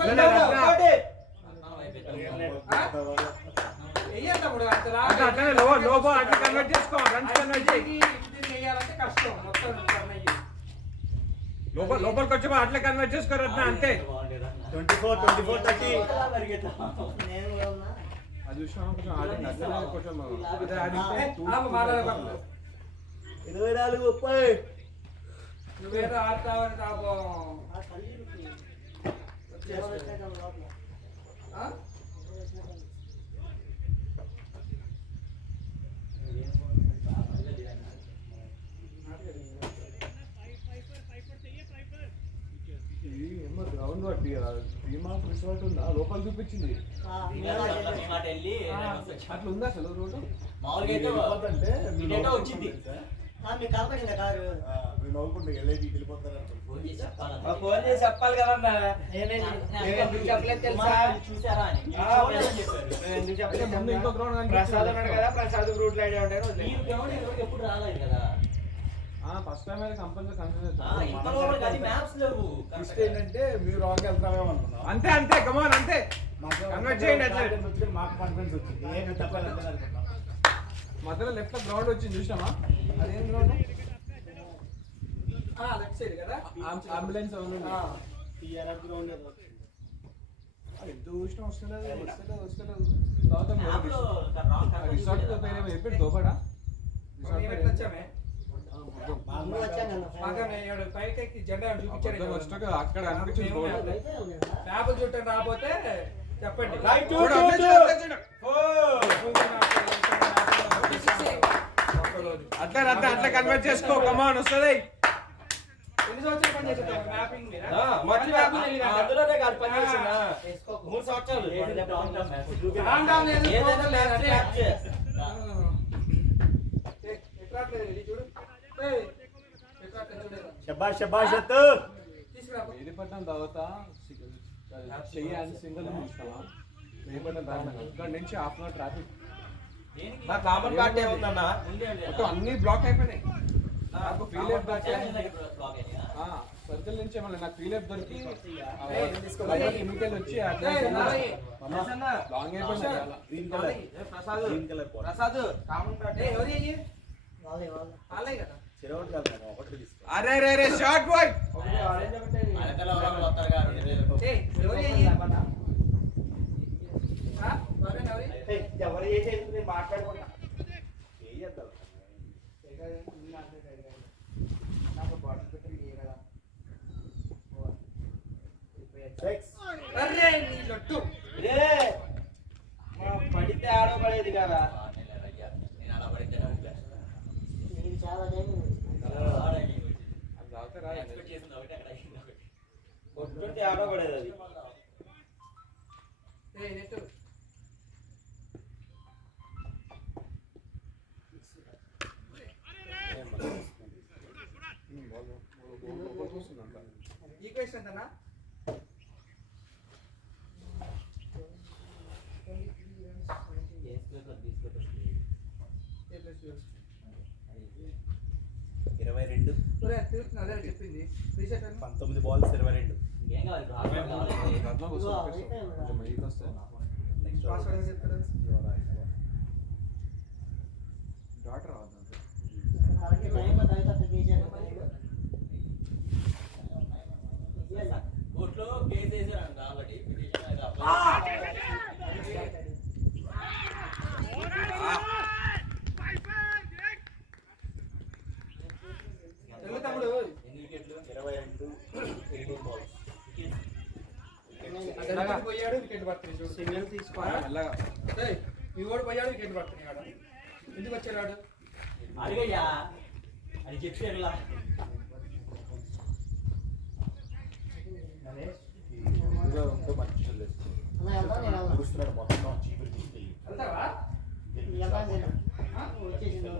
రత్న. వెయ్యాలి తమ్ముడు, అంత రా. అట్లా అట్లనే లోబో అట్లా కన్వర్ట్ చేసుకో రన్స్ కన్వర్ట్ చేయి ఇది వెయ్యాలంటే కష్టం మొత్తం రన్ అయ్యి. లోపలికి వచ్చి అట్లా కన్వర్ట్ చేసుకో రత్న అంతే 24-30 నేను కూడా ఉన్నా. అది చూసినా కొంచెం ఆడింది అట్లనే కొంచెం అదే ఆడితే మాట్లాడకూడదు. 24-30 నువ్వేదో ఆడతావని నాకు ఆ తల్లికి వచ్చేస్తుంది. వచ్చాక లోపల. ఆ? ఇది ఏమో గ్రౌండ్ బట్టి టీమ్ ఆఫ్ రిసార్ట్ ఉందా లోపల చూపించింది ఆ, అట్లా ఉందా అసలు రోడ్డు మామూలుగా అయితే అంటే ఇటేటో వచ్చింది మీకు కనపడిందా కారు? నవ్వుకుంటే వెళ్ళేది వెళ్ళిపోతారు ఫోన్ చేసి చెప్పాలి కదన్నా నేను ఎందుకు చెప్పలేదు తెలుసా చూసారా అని నేను ఎందుకు చెప్పలేదు ముందు ఇంకో తెలుసా? గ్రౌండ్ ప్రసాద్ ఉన్నాడు కదా ప్రసాద్ రూట్ లైట్ ఉంటాడు మీరు గ్రౌండ్ ఇంతవరకు ఎప్పుడు రాలేదు కదా ఫస్ట్ టైం అయితే కంపల్సరీ ఇంత లోపల కానీ మ్యాప్స్ లేవు ఫస్ట్ ఏంటంటే మీరు రాంగ్ వెళ్తామేమో అనుకున్నాం అంతే అంతే కమాన్ అంతే Convert చేయండి అట్లా. మాకు కాన్ఫిడెన్స్ వచ్చింది ఏం తప్పని అనుకున్నాం మధ్యలో లెఫ్ట్ లో గ్రౌండ్ వచ్చింది చూసినామా అదేం గ్రౌండ్ లెఫ్ట్ సైడ్ కదా. అంబులెన్స్ టీఆర్ఎఫ్ గ్రౌండ్ ఏదో ఎంత చూసినా వస్తలేదు తర్వాత రిసార్ట్ తో పేరు చెప్పి దోబడా మేము ఎట్లా వచ్చామే? ముందు వచ్చాం కదా పక్కనే ఏడు పైకి ఎక్కి జెండా చూపించారు. వచ్చినాక అక్కడ అనిపించింది గోడ. అయితే ఉంది కదా. పేపర్ చుట్టం రాకపోతే చెప్పండి. చూడు, అట్లే చూడు, అట్లే చూడు. అట్లా రత్న అట్లా కన్వర్ట్ చేసుకో కమాన్ వస్తుంది ఎన్ని సంవత్సరాలు పని చేసేది మ్యాపింగ్ మీద? అందులోనే కాదు పని చేసిందా 3 సంవత్సరాలు రామ్ రామ్ లేదు, ఏదైనా మ్యాచ్ లేదు. మ్యాచ్ ఎట్లా రావట్లేదు ఇది చూడు. ఏయ్, ఎట్లా రావట్లేదు చూడు. శబాష్ శబాష్ తీసుకురా. మేదిపట్నం తర్వాత చెయ్యి అండ్ సింగల్ చూసినావా మేదిపట్నం దాకా ఇక్కడ నుంచి హాఫ్ అన్ అవర్ ట్రాఫిక్ నా కామన్ కార్డ్ ఏముందన్నా మొత్తం అన్ని బ్లాక్ అయిపోయినాయి నాకు ఫీల్ సర్కిల్ నుంచి ఏమన్నా నాకు ఫీల్ దొరికి కెమికల్ వచ్చి లాంగ్ అయిపోయింది ప్రసాద్ కామన్ కార్డ్ ఏయ్, ఎవరు ఇయ్యి? వాళ్ళే వాళ్ళే. వాళ్ళే కదా. అరే రే రే షార్ట్ బాయ్ ఒకటి ఆరెంజ్ ఒకటి. వస్తారు కానీ ఏయ్, ఎవరు ఇయ్యి? ఆ? ఎవరైనా ఎవరు? ఎవరు చేసేది నేను మాట్లాడుకుంటా నాకు బాటిల్ పెట్టి ఇయ్యి కదా. అరే నీ లొట్టు. రే పడితే ఆడపడేది కదా నేను అలా పడితే నీకు చాలా టైం ఉంది. ఎక్స్పెక్ట్ చేసింది ఒకటి అక్కడ అయింది ఒకటి కొట్టుంటే ఆడపడేది అది ఏయ్, నెట్టు. ఈ క్వశ్చన్ ఎంతనా? ఏ ప్లస్ యూ. 22 ఒరేయ్, అది తిరుగుతున్నా, అదే చెప్పింది. రీసెట్ అన్న. 19 balls 22 ఇంకేం కావాలి ఇదిగో అయిపోయింది కదా. నెక్స్ట్ పాస్వర్డ్ ఏం చెప్తాడు? డాక్టర్ రావద్దు కరెక్ట్ టైంలో తర్వాత అక్కడ చేశారు కదా. కోర్టులో కేసు వేసారు కాబట్టి పిటిషన్ అయితే అప్లై తెలుగు తమ్ముడు. ఎన్ని వికెట్లు 22 18 balls అతను పోయాడు, వికెట్ పడుతుంది చూడు. సిగ్నల్ తీసుకో మెల్లగా ఏయ్, మీ వాడు పోయాడు, వికెట్ పడుతుంది ఆడ. ఎందుకు వచ్చాడు వాడు? అడిగయ్యా అది చెప్పి అడిగా అన్న వెళ్తా నేను వెళ్తా. మొత్తం చీపురు తీసుకెళ్ళి వెళ్తావా? ఈ అబ్బాయి వచ్చేసింది.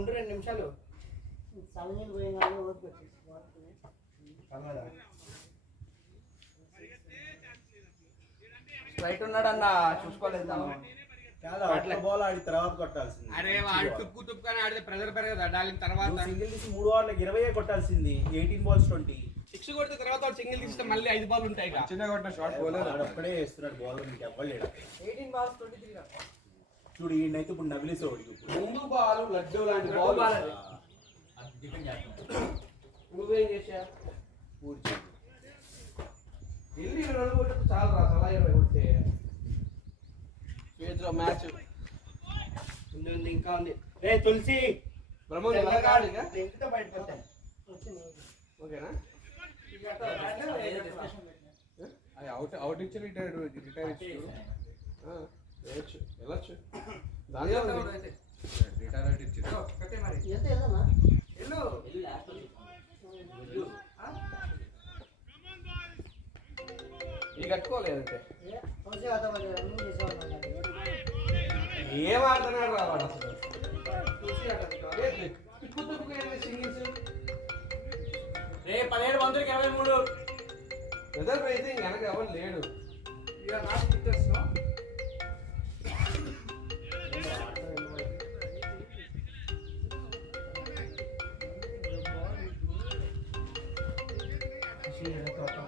ఉండు 2 నిమిషాలు. చల్లనీళ్ళు పోయి కానీ ఓటు పెట్టేసి రైట్ ఉన్నాడన్న చూసుకోలేదు బాల్ ఆడి తర్వాత కొట్టాల్సింది. అరే వాడు తుక్కు తుక్కుని ఆడితే ప్రెజర్ పెరగదు ఆడిన తర్వాత సింగిల్ తీసి 3 ఓవర్లకు 20 కొట్టాల్సింది. 18 balls 20. 6 కొడితే తర్వాత వాడు సింగిల్ తీస్తే మళ్ళీ 5 బాల్ ఉంటాయి ఇక. చిన్న కొట్టిన షార్ట్ బౌలర్ ఒక్కడే వేస్తున్నాడు బౌలర్, మీకు ఎవ్వలేడు. 18 balls 23 రా. చూడు ఈయనైతే ఇప్పుడు నవిలేసేవాడు. ముందు బాల్ లడ్డు లాంటి బాల్ అది డిపెండ్ చేస్తాను. నువ్వేం చేసా వెళ్ళి 2 కొట్టు చాలు రా సలా 20 కొట్టే చేతిలో మ్యాచ్ ఉంది ఇంకా ఉంది. రే తులసి బ్రహ్మం తెల్లగాడు ఇక ఎంతో బయటకు వచ్చాను. ఓకేనా అవుట్ ఇచ్చి రిటైర్ ఇచ్చి వెళ్ళొచ్చు వెళ్ళొచ్చు దానిలో ఉంది. రిటైర్ ఇచ్చి కట్టే మరి. ఎంత వెళ్ళనా వెళ్ళు. వెళ్ళి లాస్ట్ ఇది కట్టుకోలేదంటే కొంచెం అర్థం అన్నీ చేసేవాళ్ళు ఏం ఆడుతున్నాడు రా వాడు అసలు తులసి ఆట. తుక్కు తుక్కు సింగిల్స్ రే 17 బంతులకి 23. వెదర్ అయితే వెనక ఎవరు లేడు. We are not hitters, no?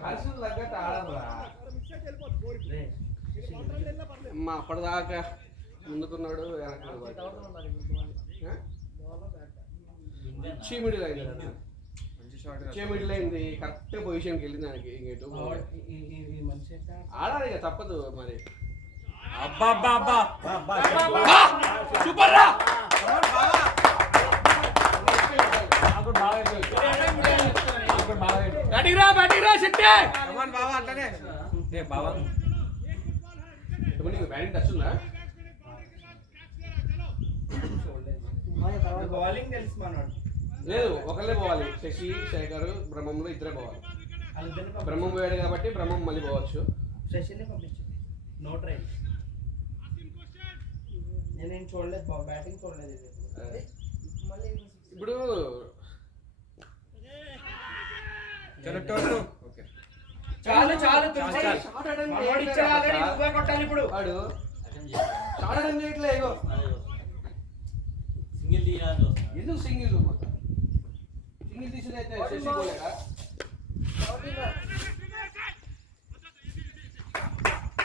హర్షులు తగ్గట్టు ఆడరా అమ్మా అప్పటిదాకా ముందుకున్నాడు వెనక చీమిడి అయింది మంచి షాట్ చీమిడి అయింది కరెక్ట్ పొజిషన్కి వెళ్ళింది దానికి ఇంకేటు ఆడాలి ఇక తప్పదు మరి. సూపర్ రా బ్యాటింగ్ రా శెట్టి బావా అంటనే బావా నీకు బ్యాటింగ్ టచ్ ఉందా? బౌలింగ్ తెలుసు మనోడు. లేదు ఒకళ్ళే పోవాలి. శశి శేఖర్ బ్రహ్మంలో ఇద్దరే పోవాలి. బ్రహ్మం పోయాడు కాబట్టి బ్రహ్మం మళ్ళీ పోవచ్చు. శశిని పంపించు. No try. నేను చూడలేదు బాబు, బ్యాటింగ్ చూడలేదు ఇది. ఇప్పుడు ఓకే చాలు చాలు తులసి. షార్ట్ ఆడని మనోడు ఇచ్చాడు already, నువ్వే కొట్టాలి ఇప్పుడు. వాడు అటెండ్ షార్ట్ ఆడని చేయట్లే ఇగో సింగిల్ తీయాలని చూస్తున్నాడు. ఎందుకు సింగిల్ సింగిల్ తీసినైతే శశి పోలేదా?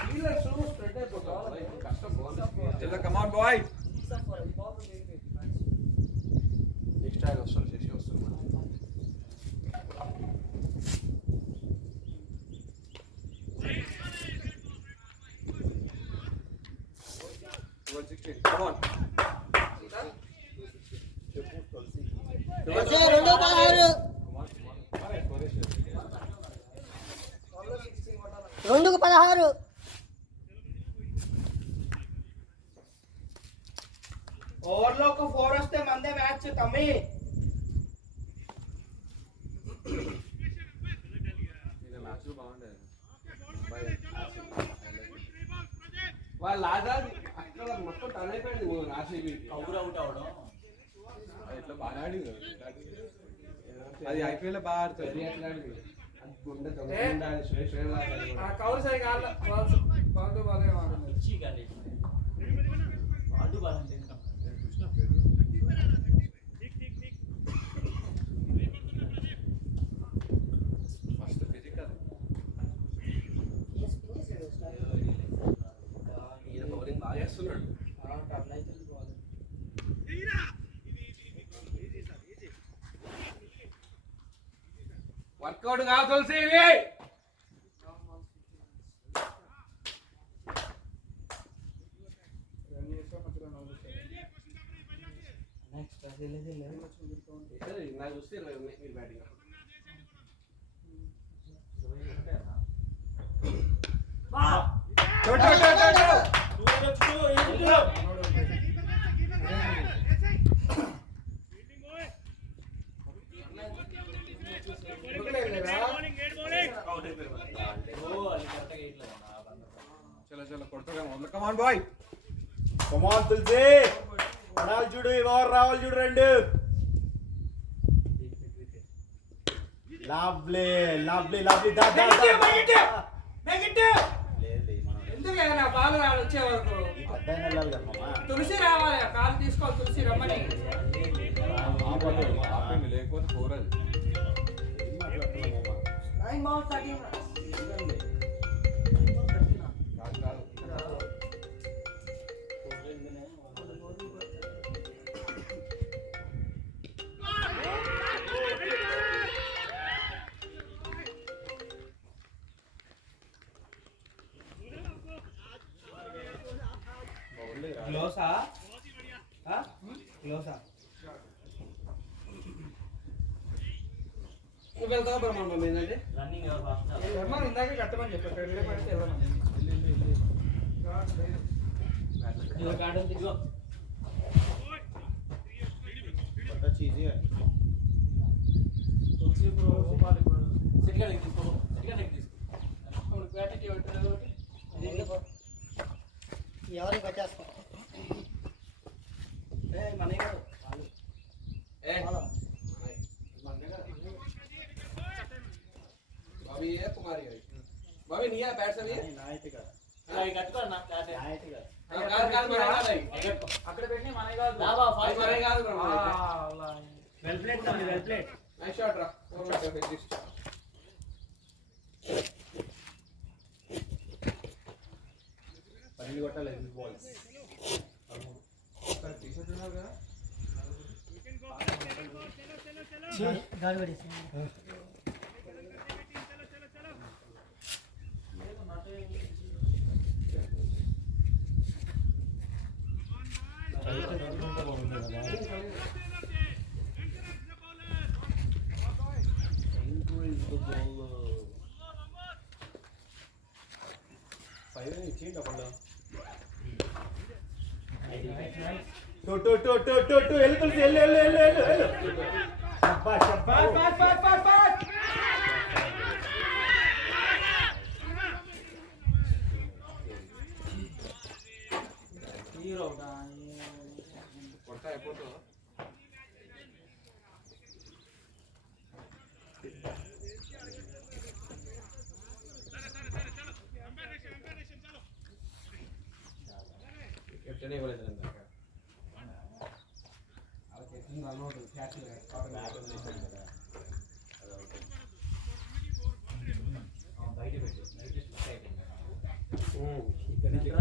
ఫీల్డర్స్ స్ప్రెడ్ అయిపోతారు ఇప్పుడు కష్టం. బాల్ కమాన్ బాయ్ నెక్స్ట్ ఆయన వస్తాడు శశి వస్తాడు. కమాన్ వచ్చే 2-16 2-16 ఓవర్లో ఒక 4 వస్తే మందే మ్యాచ్ తమ్మి. మ్యాచ్ బాగుండేది. వాళ్ళ ఆదాది అక్కడ మొత్తం టన్ అయిపోయింది ఆర్సీబీ. కౌర్ అవుట్ అవడం ఇట్లా బాగా ఆడింది అది ఐపీఎల్ బాగా ఆడుతుంది. ఆ కౌలు సరిగా ఆడలే. బాల్ బాలే ఆడలేదు. ఇచ్చి కానీ బాల్ బాల్ అంటే ఫస్ట్ ఫిజికల్ ఈయన బౌలింగ్ బాగా చేస్తున్నాడు. టర్న్ అవుతుంది బాల్. వర్కౌట్ కాదు తులసి ఇవి. నెక్స్ట్ తెలియదు నాకు చూస్తే 20 ఉన్నాయి మీరు బ్యాటింగ్. చలో చలో కొడుతూ కమాన్ బాయ్ కమాన్ తులసి. పడాలి చూడు ఎవరు రావాలి చూడు రెండు లవ్లీ లవ్లీ లవ్లీ ఎందుకు నా పాలు వచ్చే వరకు తులసి రావాలి, కాలు తీసుకోవాలి, తులసి రమ్మని. లేకపోతే కూరది కాదు కాదు గ్లోసా గ్లోసా నువ్వు వెళ్తావా బ్రహ్మాండం ఏంటంటే రన్నింగ్ ఎవరు ఫాస్ట్ బ్రహ్మాండం ఇందాకే కట్టమని చెప్పారు, ఇక్కడ పడితే వెళ్ళమని. గార్డెన్ దిగో తులసి ఇప్పుడు సిటిగాడికి తీసుకో, సిటిగాడికి తీసుకో. ఇప్పుడు బ్యాటరీ పెట్టలేదు ఒకటి. ఎవరికి వచ్చేస్తా మనకి కాదు బాబీ కుమారి గారి బాబీ నీయా బ్యాట్స్ అవి అవి కట్టుకో నా క్లాస్ అక్కడ పెట్టి మనకి కాదు. లావా ఫాస్ట్ మరే కాదు వెల్ ప్లేట్ తమ్మి వెల్ ప్లేట్ నైస్ షాట్ రా పన్నెండు కొట్టాలి బాల్స్ టీషర్ట్ ఉన్నారు కదా గాడి పడేసి ఇచ్చేయండి అప్పుడు హీరో కొడతా అయిపోతుందా కెప్టెన్ ఇవ్వలేదు ఇందాక అలా కెప్టెన్ రన్ అవుట్ క్యాచ్ బయట పెట్టు బయట స్టక్ అయిపోయింది ఇక్కడ నుంచి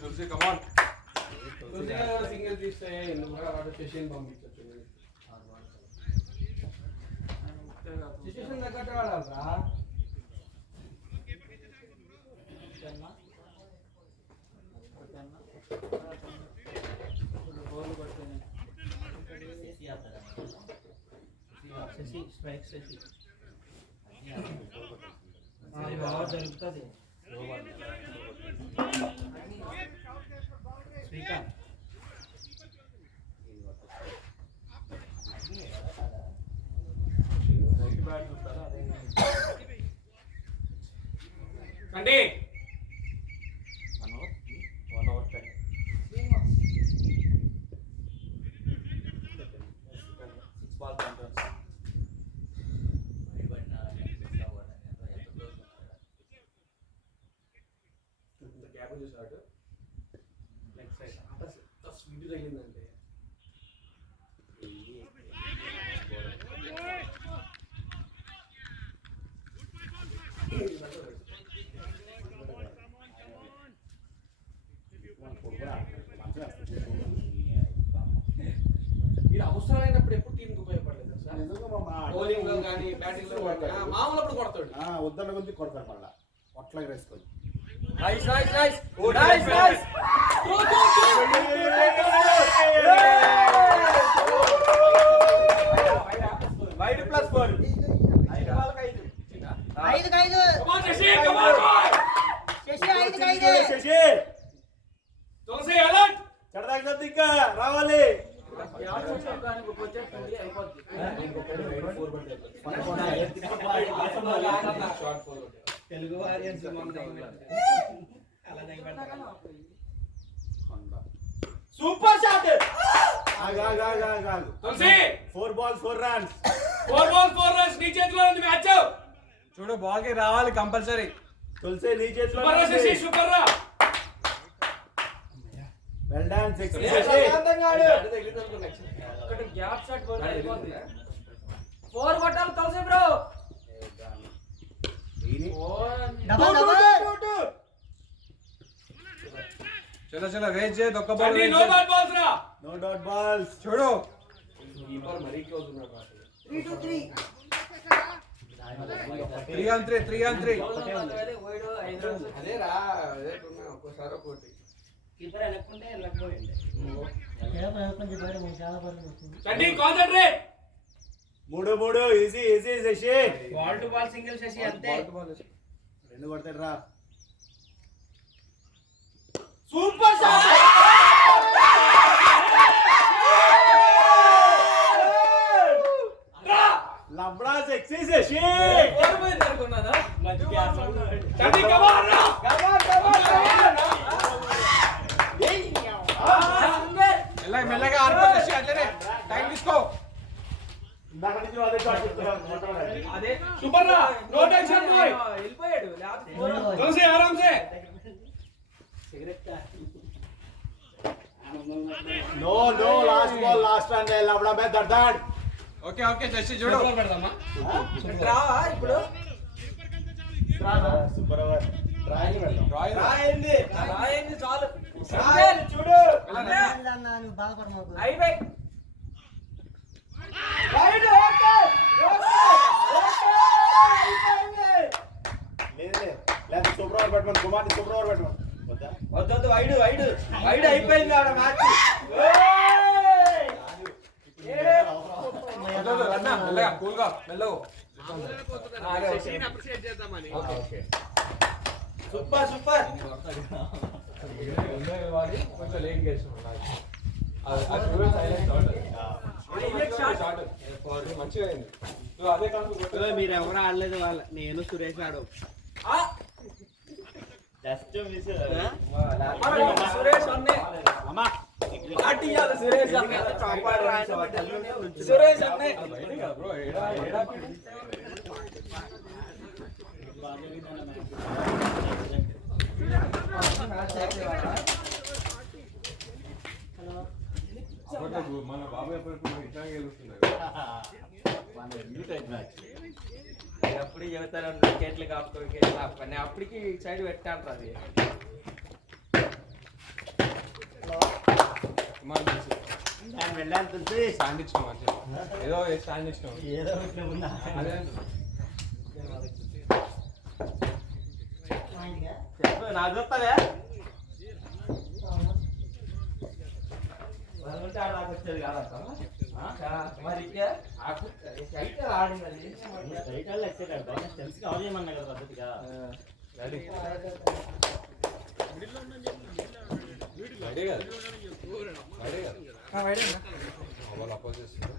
తులసి కమాన్ సింగిల్ తీస్తే ఎందుకు వాడు స్టేషన్ పంపించచ్చు సిచ్యువేషన్ తగ్గట్టు వాడాలరా స్ట్రైక్ చేసి బాగా జరుగుతుంది శ్రీకాంత్ అంటే 1 hour 10 6 బాల్ కంట్రోల్స్ గ్యాప్ చూసాడు లెగ్ సైడ్ స్వీట్ తగిలిందంటే ఇది అవసరమైనప్పుడు ఎప్పుడు టీంకి ఉపయోగపడలేదు సార్ బౌలింగ్ లో కానీ బ్యాటింగ్ లో కానీ మామూలు అప్పుడు కొడతాడు ఉద్దరణ గురించి కొడతారు మళ్ళా పొట్లకి వేసుకొని nice nice nice nice nice 4. 5 బాల్కి 5. 5-5. Come on, Shashi, come on, boy! Shashi 5-5. Shashi Tulasi alert! చడదాక ఇంకా రావాలి. Telugu warriors super shot. Tulasi 4 balls 4 runs. 4 balls 4 runs నీ చేతిలో ఉంది మ్యాచ్. చూడు బాల్ కి రావాలి కంపల్సరీ. తులసి నీ చేతిలో సూపర్ రా శశి, సూపర్ రా. Well done. 6 ఒకటి గ్యాప్ షాట్ బౌల్ అయిపోతుంది. 4 కొట్టాలి తులసి బ్రో. డబల్. చలో చలో వెయిట్ చేయి. ఒక్క బాల్ నో డాట్ బాల్స్ రా. No dot balls. చూడు కీపర్ మరీ క్లోజ్ ఉన్నాడు 3-3. 3-3. అదే రా అదే ఒక్కోసారి ఒక్కోటి కీపర్ వెనక్కుంటే వెళ్ళకపోయింది. కొంచెం బయట చాలా పనులు వస్తుంది. చండి concentrate. 3 easy Shashi. Ball to ball single Shashi అంతే. 2 కొడతాడు రా. Super shot. లబ్డా సెక్సీ శశి. ఓడిపోయింది అనుకున్నానా? చండి కమాన్ రా. మెల్లగా ఆడుకో శశి, అట్లనే టైం తీసుకో. అదే సూపర్ రా. No tension boy. వెళ్ళిపోయాడు. లేకపోతే తులసి ఆరామ్ సే. No, last ball, last run. లబ్డా మే దర్దాడ్. ఓకే శశి చూడు పెడదామా. రా ఇప్పుడు సూపర్ ఓవర్. ట్రైల్ పెడదాం. రాయింది చాలు. చూడు. నువ్వు బాధపడమాకు. అయిపోయి లేదు సూపర్ ఓవర్ పెట్టమని కుమార్ని సూపర్ ఓవర్ పెట్టమని. వద్దు వైడ్ అయిపోయింది ఆడ మ్యాచ్. అన్న మెల్లగా కూల్ గా మెల్లగా. సూపర్. కొంచెం లేట్ చేస్తున్నాం మంచిగా అయింది. అదే కాదు మీరు ఎవరు ఆడలేదు వాళ్ళ నేను సురేష్ ఆడు. సురేష్ అన్నే పార్టీ ఇవ్వాలి. సురేష్ అన్నే బ్రో మన బాబాయ్ ఇట్లాగే గెలుస్తున్నాయి. ఎప్పుడు చెబుతారు వికెట్లు కాపుకో అప్పటికి సైడ్ పెట్టాను అది. వెళ్ళాను తెలిసి స్టాండ్ ఇచ్చినాం మంచిగా. ఏదో స్టాండ్ ఇచ్చినాం. ఏదో ఇట్లా ఉందా. అదే చెప్పు నాకు చూస్తావే. వచ్చేది కాదంట మరి ఆడింది. వాళ్ళు అపోజ్ చేస్తున్నారు.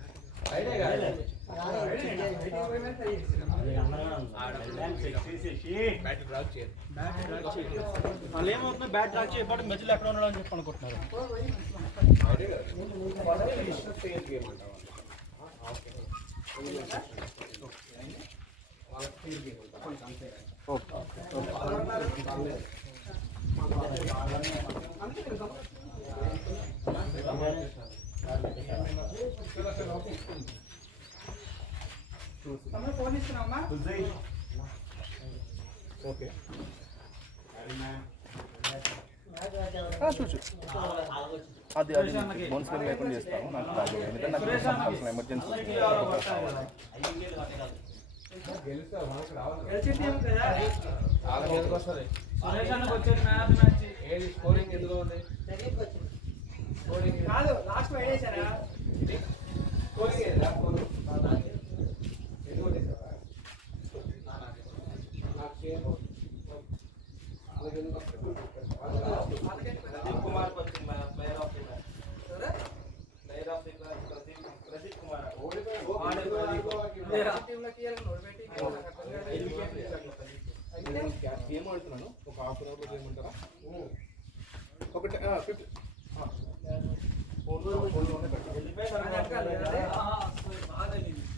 వాళ్ళు ఏమవుతుంది బ్యాట్ ట్రాక్ చేయబడి మధ్యలో ఎక్కడ ఉన్నాడు అని చెప్పి అనుకుంటున్నారు. ఫోన్ ఇస్తున్నామా? ఓకే అది మున్సిపల్ లేకుండా చేస్తాము. నాకు ప్రాబ్లం ఎందుకంటే నాకు ఎమర్జెన్సీ ఏది స్కోరింగ్ ఎందులో ఉంది? కాదు లాస్ట్ వేసారా? స్కోరింగ్ ప్రదీప్ కుమార్ వచ్చింది player of the match. Player of the match Pradeep Kumar. Game ఆడుతున్నాను ఒక హాఫ్ అన్ అవర్లో గేమ్ ఉంటారా ఒకటి 50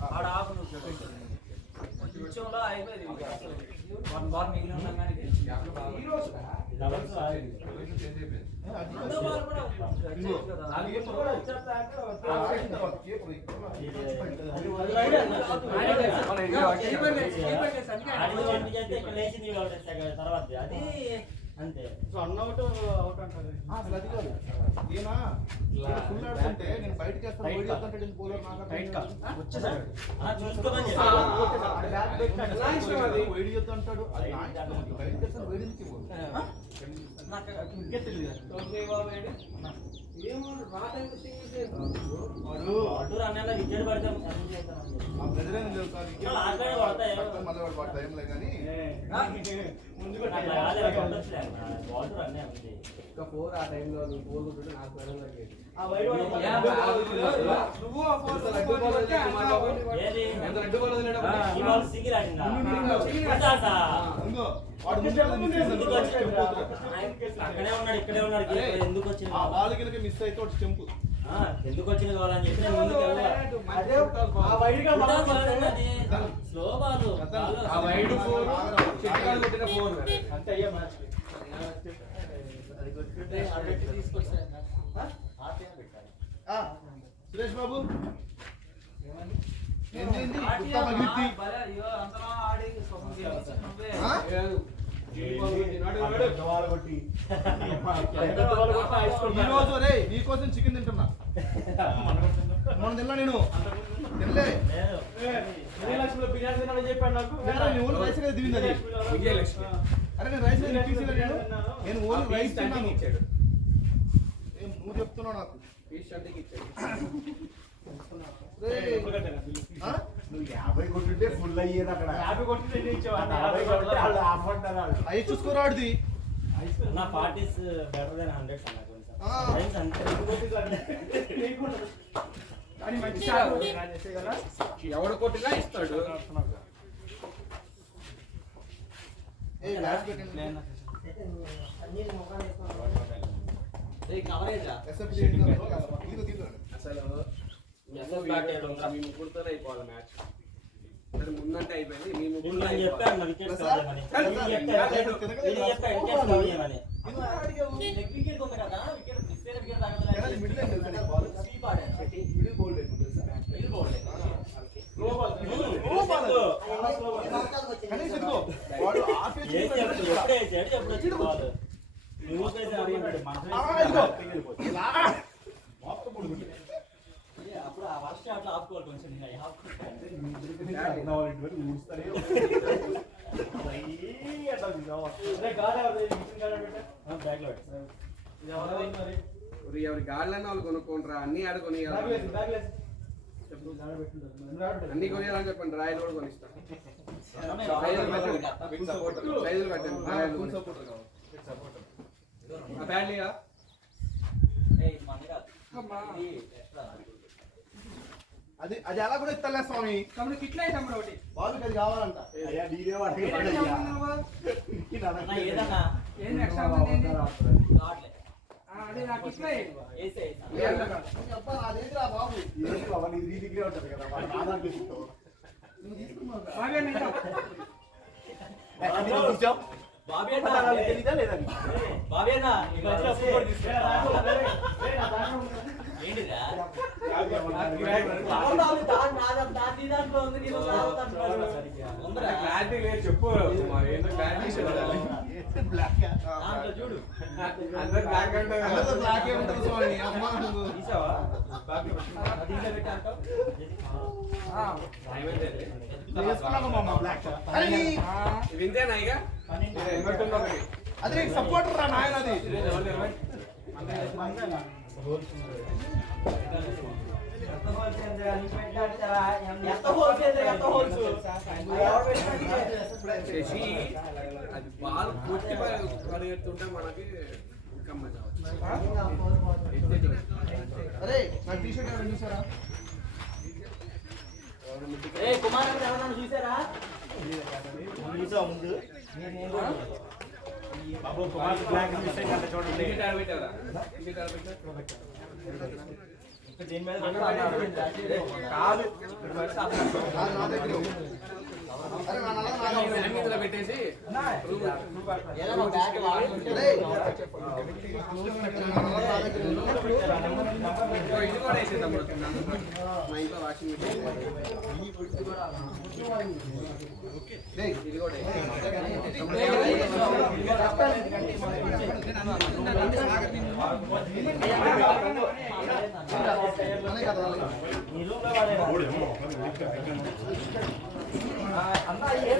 ఆడ ఆఫ్ నిమిషంలో అయిపోయింది. 1 బాల్ మిగిలి ఉన్నాం కానీ ఈ రోజు రెండో బాల్ కూడా తర్వాత అది అంతే. అవుట్ అంటారు అసలు అది కాదు ఈయన ఫుల్ ఆడుతుంటే నేను బయటకి వేస్తాను బయట వెళ్తుంటే బౌలర్ నాకు వచ్చేసాడు చూసుకోమని వైడ్ చేద్దాం అంటాడు అది బయటకి వేస్తాను వైడ్ ఎందుకు ఇవ్వదు అటు రన్నెలా వికెట్ పడితే మా బ్రదర్ ఏం తెలుసు మళ్ళీ వాడు వాడు టైంలే కానీ బాల్ రన్నే ఉంది. ఇంకా 4 ఆ టైంలో 4 కొట్టుంటే నాకు వెనక్కి లాగేది. నువ్వు ఆ 4 ఏది ఎంత రెడ్ బాల్ వదిలేడు ఈ బాల్ సింగిల్ ఆడిందా ఇంకో వాడు ముందుకు అక్కడే ఉన్నాడు ఇక్కడే ఉన్నాడు keeper ఎందుకు వచ్చింది ఆ బాల్ కింద మిస్ అయితే వాడు స్టెంప్ ఎందుకు వచ్చింది కావాలి అని చెప్పి నేను ముందుకు స్లో బాల్ ఆ వైడ్ 4 చిట్కాలు కొట్టిన 4 అంతే అయ్యా మ్యాచ్ సురేష్ బాబు ఏంటి గుత్తా పగిలిద్ది ఈ రోజు రే నీకోసం చికెన్ తింటున్నా మొన్న తిన్నా నేను తినలే నేను ఓన్లీ రైస్ కదా దిగింది అది విజయలక్ష్మి అరే నేను రైస్ తీసేలే నేను ఓన్లీ రైస్ తిన్నాను ఇచ్చాడు ఏం నువ్వు చెప్తున్నావు నాకు ఫిష్ అంటే ఇచ్చాడు నువ్వు 50 కొట్టుంటే ఫుల్ అయ్యేది అక్కడ 50 కొట్టుంటే అవి చూసుకోరాడుది నా 40 is better than 100 అన్న కొంచెం ఎవడు కొట్టినా ఇస్తాడు అసలు మీ ముగ్గురుతోనే అయిపోవాలి మ్యాచ్ ముందంటే అయిపోయింది మీ ముగ్గురు చెప్పాను వికెట్స్ కావాలని అప్పుడు ఆ వర్ష అట్లా ఆపుకోవాలి కొంచెం ఎవరి గాళ్ళని వాళ్ళు కొనుక్కోండి అన్ని ఆడుకొని అన్ని కొనియాలని చెప్పండి రాయలు కూడా కొనిస్తాను సైజులు కట్టండి రాయలు బ్యాడ్లీగా అది అది అలా కూడా ఇస్తలే స్వామి తమ్ముడు కిట్లా తమ్ముడు ఒకటి వాళ్ళకి అది కావాలంట ఏదన్నా ఏంది ఎక్స్ట్రా అదే నాకు ఇట్లా అదేంటిరా బాబు నీ దగ్గరే ఉంటది కదా వాళ్ళ ఆధార్ తీసుకుంటావు బాబీ తెలీదా లేదా బాబీ అన్న ఏంటిదా క్లారిటీ లేదు చెప్పు ఏంటో క్లారిటీ చూడు అందరు బ్లాక్ అంటే బ్లాక్ ఏ ఉంటుంది స్వామి అమ్మ నువ్వు వేసుకున్నామమ్మా బ్లాక్ వింతేనా ఇక అది సపోర్టర్ రా నాయన అది శశి అది బాల్ కొట్టి పరిగెత్తుంటే మనకి ఇంకా మజా అవుతుంది. అరే నా టీ షర్ట్ ఎవరైనా చూసారా? బాబు కుమార్ బ్లాక్ మిస్టేక్ అంటే చూడండి. టికెట్ ఆడ పెట్టారా? టికెట్ ఆడ పెట్టారా? దీని మీద కాదు నా దగ్గర ఉంది. అరే నా నల్ల నా దగ్గర ఉంది. ఇందులో పెట్టేసి అరే నా నల్ల నా దగ్గర ఉంది. ఇది కూడా వేసేద్దాం మా ఇంట్లో వాషింగ్ మిషన్ డేయ్, ఇది కూడా అనే కదా వాళ్ళకి. ఈ రూమ్ లో వాడేరా? అన్న ఏం